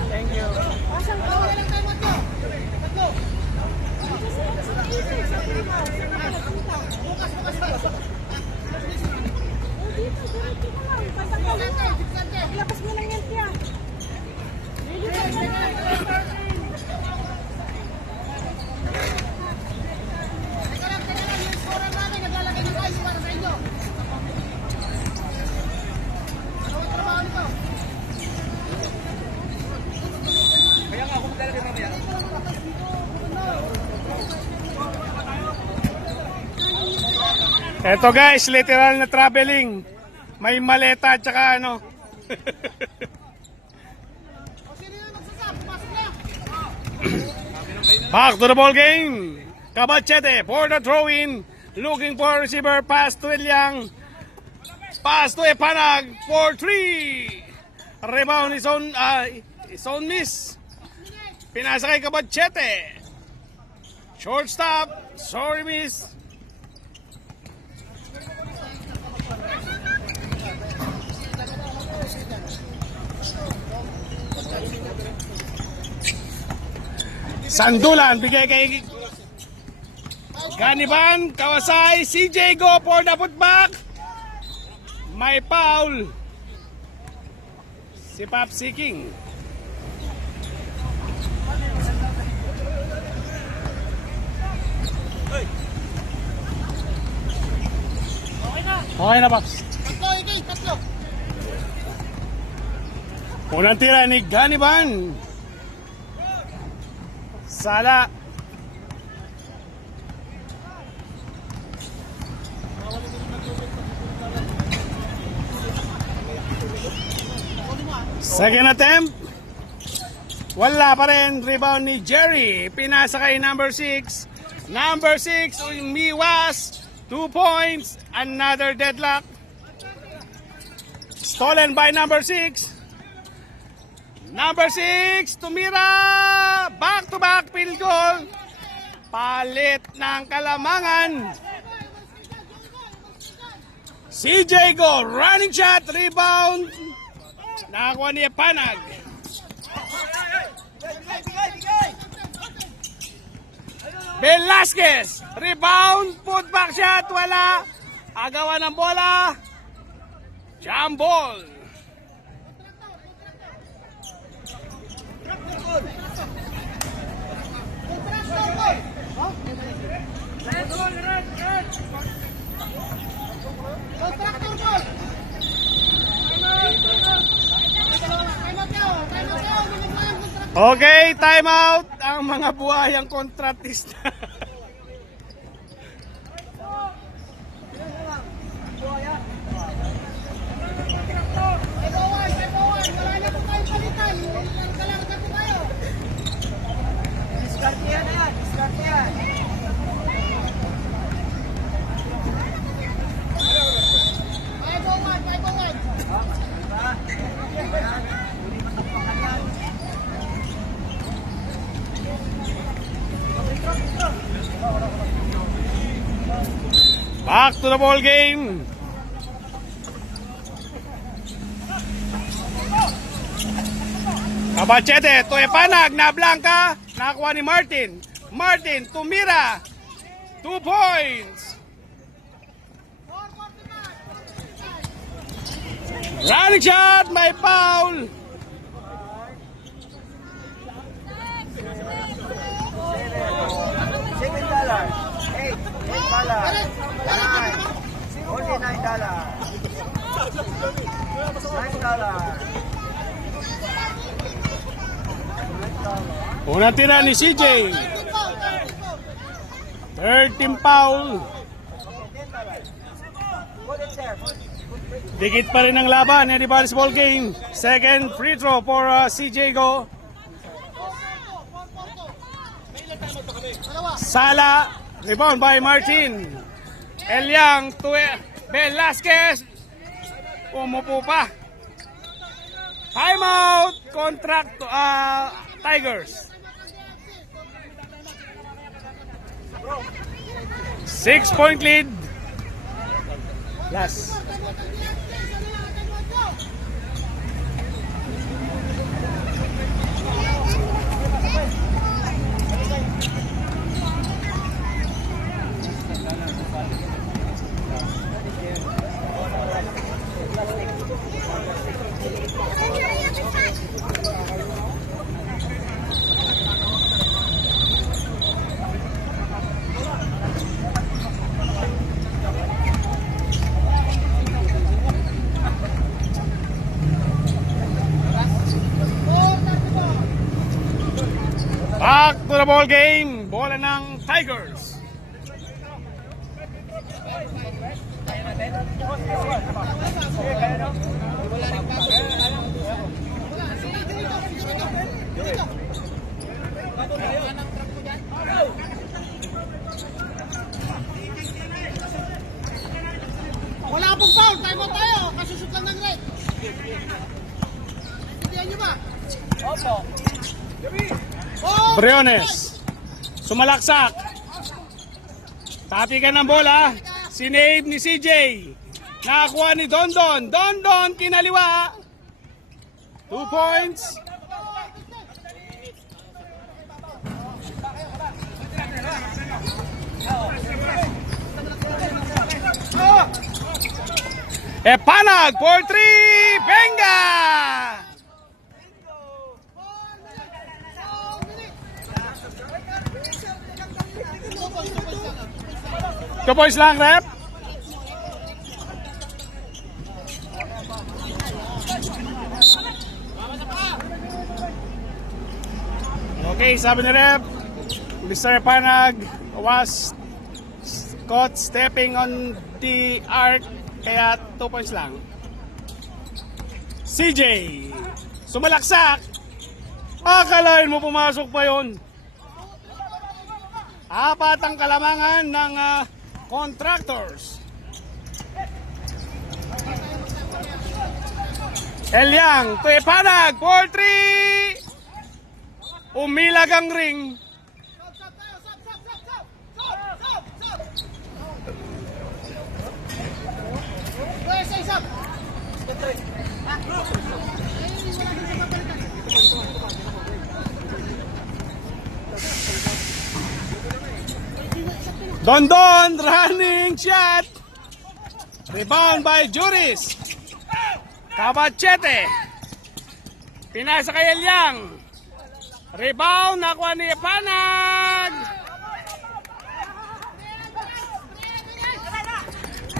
Thank you. Ilapas mo lang yan, Tia. Eto guys, literal na traveling. May maleta at saka ano. Back to the ball game. Cabachete for the throw-in. Looking for receiver. Pass to Elyang. Pass to Epanag for 3. Rebound is on miss. Pinasa kay Cabachete. Short stop. Sorry miss. Sandulan, bigay kay Ganiban, Kawasai, CJ go for the putback. May foul. Si Popsi King. Okay na, Paps. Tatlo, Igay, tatlo. Unang tira ni Ganiban. Sala. Second attempt. Wala pa rin. Rebound ni Jerry. Pinasa kay number 6. Number 6, umiwas. 2 points. Another deadlock. Stolen by number 6. Number 6, tumira. Back-to-back field goal. Palit ng kalamangan. CJ Go, running shot, rebound. Nakakuha ni Epanag. Velasquez, rebound, putback shot, wala. Agawan ng bola. Jump ball. Okay, time out ang mga buhayang kontratista. Diskarte yan na yan. Diskarte yan. Back to the ball game. Kabachete, to Epanag, na Blanca, nakuha ni Martin. Martin, tumira. 2 points. Running shot, may foul. Only $9. Unang tira ni CJ. Third team foul. Dikit pa rin ang laban. Anybody's ball game. Second free throw for CJ Go. Sala. Rebound by Martin. Elyang to Velasquez. Umupo pa. Timeout. Contract Tigers. 6-point lead. Last. Back to the ball game. Bola ng Tigers. Wala pong foul, time out tayo. Kasusot lang ng red. Hindi nyo ba? Opo. Oh! Briones. Sumalaksak. Tatigan ng bola. Sinave ni CJ. Nakakuha ni Dondon. Dondon kinaliwa. 2 points. Epanag for 3. Benga! 2 points lang, rep. Okay, sabi ni Rep, Mr. Panag was caught stepping on the arc, kaya 2 points lang. CJ, sumalaksak. Akalain mo pumasok pa yon. Apat ang kalamangan ng contractors. Elyang, to Panag, 4-3. Umilag ang ring. Dondon, running shot. Rebound by Juris. Cabachete. Pinasa kay Elyang. Rebound, nakuha ni Panag.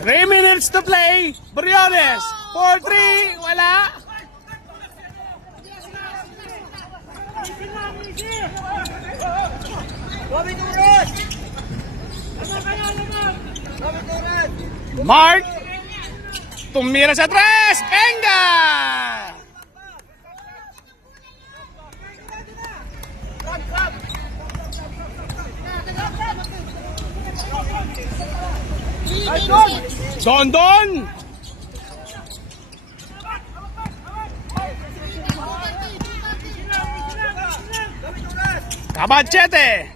3 minutes to play. Briones, 4-3, wala. Mark, tumira sa tres. Benga! Dondon! Cabachete!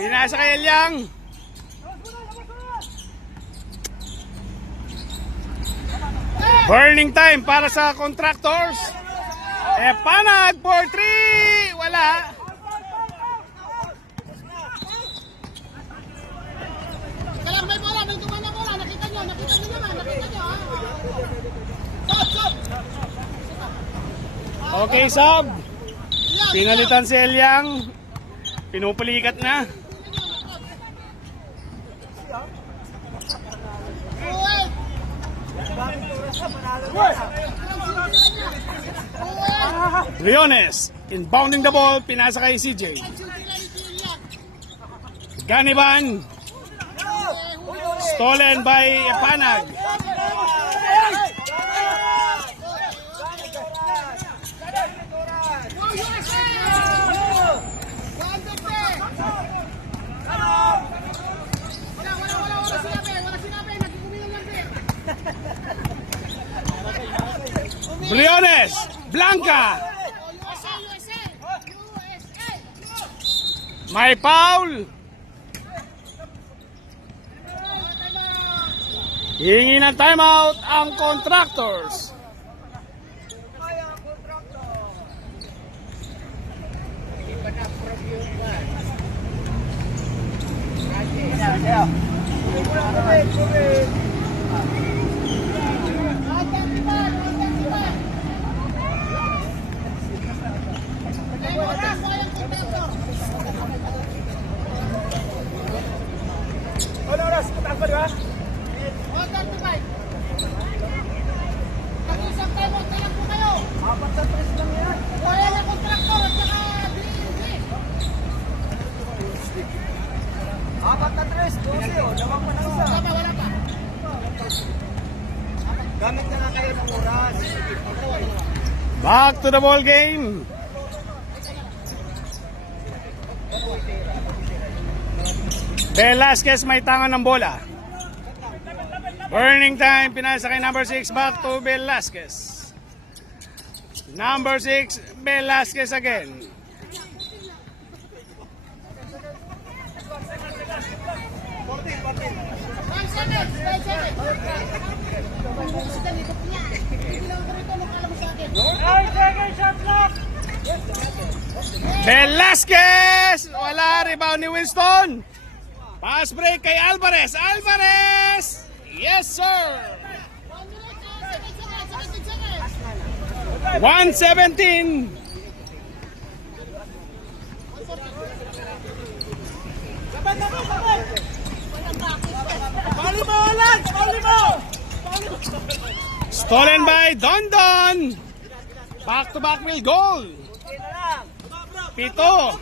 Pinasa kay Elyang. Burning time para sa contractors. Panag, 4-3, wala. May bola, may tuman na bola. Nakita nyo naman. Stop! Okay, sub. Pinalitan si Elyang. Pinupulikat na. Briones, inbounding the ball, pinasa kay CJ. Ganiban, stolen by Panag. Briones, Blanca. May foul. Hihingi ng timeout ang contractors. Back to the ball game. Velasquez may tangan ng bola. Burning time, pinasa kay number 6, back to Velasquez. Number 6, Velasquez again. Velasquez! Wala, rebound ni Winston. Pass break kay Alvarez. Alvarez! Yes, sir! 117. Stolen by Dondon. Back to back will goal. Pito.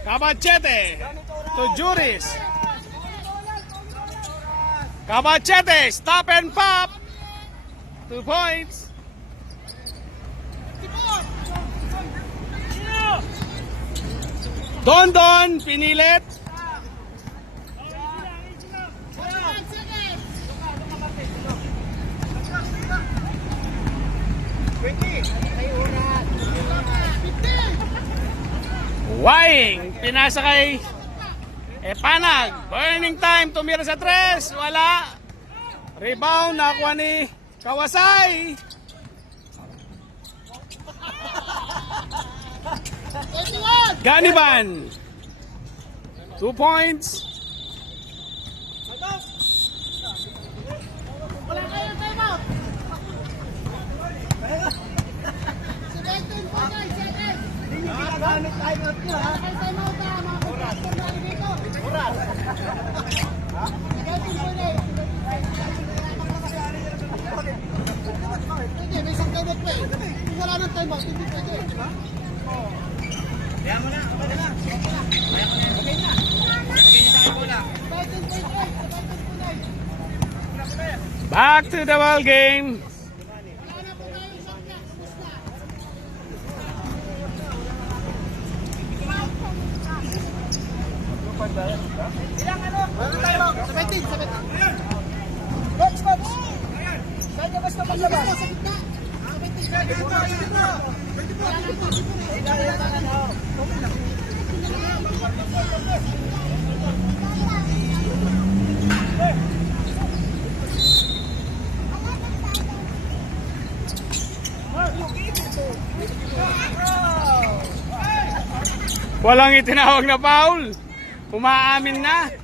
Cabachete to Juris. Cabachete, stop and pop. 2 points. Don, pinilit. Wying, pinasa kay Epanag. Burning time, tumira sa 3. Wala. Rebound, nakuha ni Kawasay. Ganiban. 2 points. Wala kayo time out. 17 po guys, 7. Hindi nyo ginagamit time out nyo, ha? Kayo time out na mga contractor na dito. Oras. 17 po guys. Hindi, may isang time out pa eh. Kung wala ng time out, hindi pwede. Kaya mo na, okay na. Okay na. Lagay niyo sa akin muna. 17 po guys, 17 po guys. Back to the ball game. Wala na po tayo isang niya. Tapos na. Ilang ano? Ano tayo? 17. Box, box. Saan ka basta maglabas? Sa gitna. 17. Wala na po. Walang itinawag na foul. Umaamin na. 6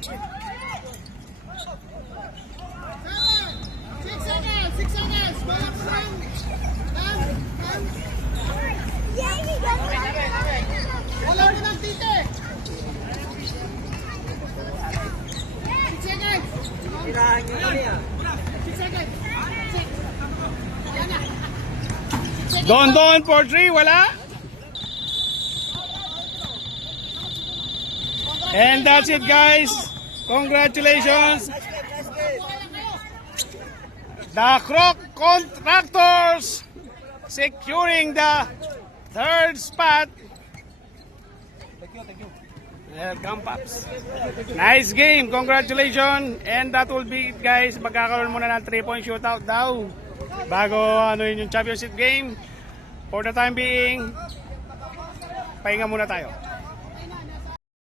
seconds. Wala po lang. Wala po lang tite. 6 seconds. Tirahan nyo kami, ah. 6 seconds. Yan na. Don for 3, wala. And that's it, guys. Congratulations. The Croc Contractors securing the 3rd spot. Welcome, Pops. Nice game. Congratulations. And that will be it, guys. Magkakaroon muna ng 3-point shootout daw. Bago ano yun yung championship game. For the time being, pahinga muna tayo.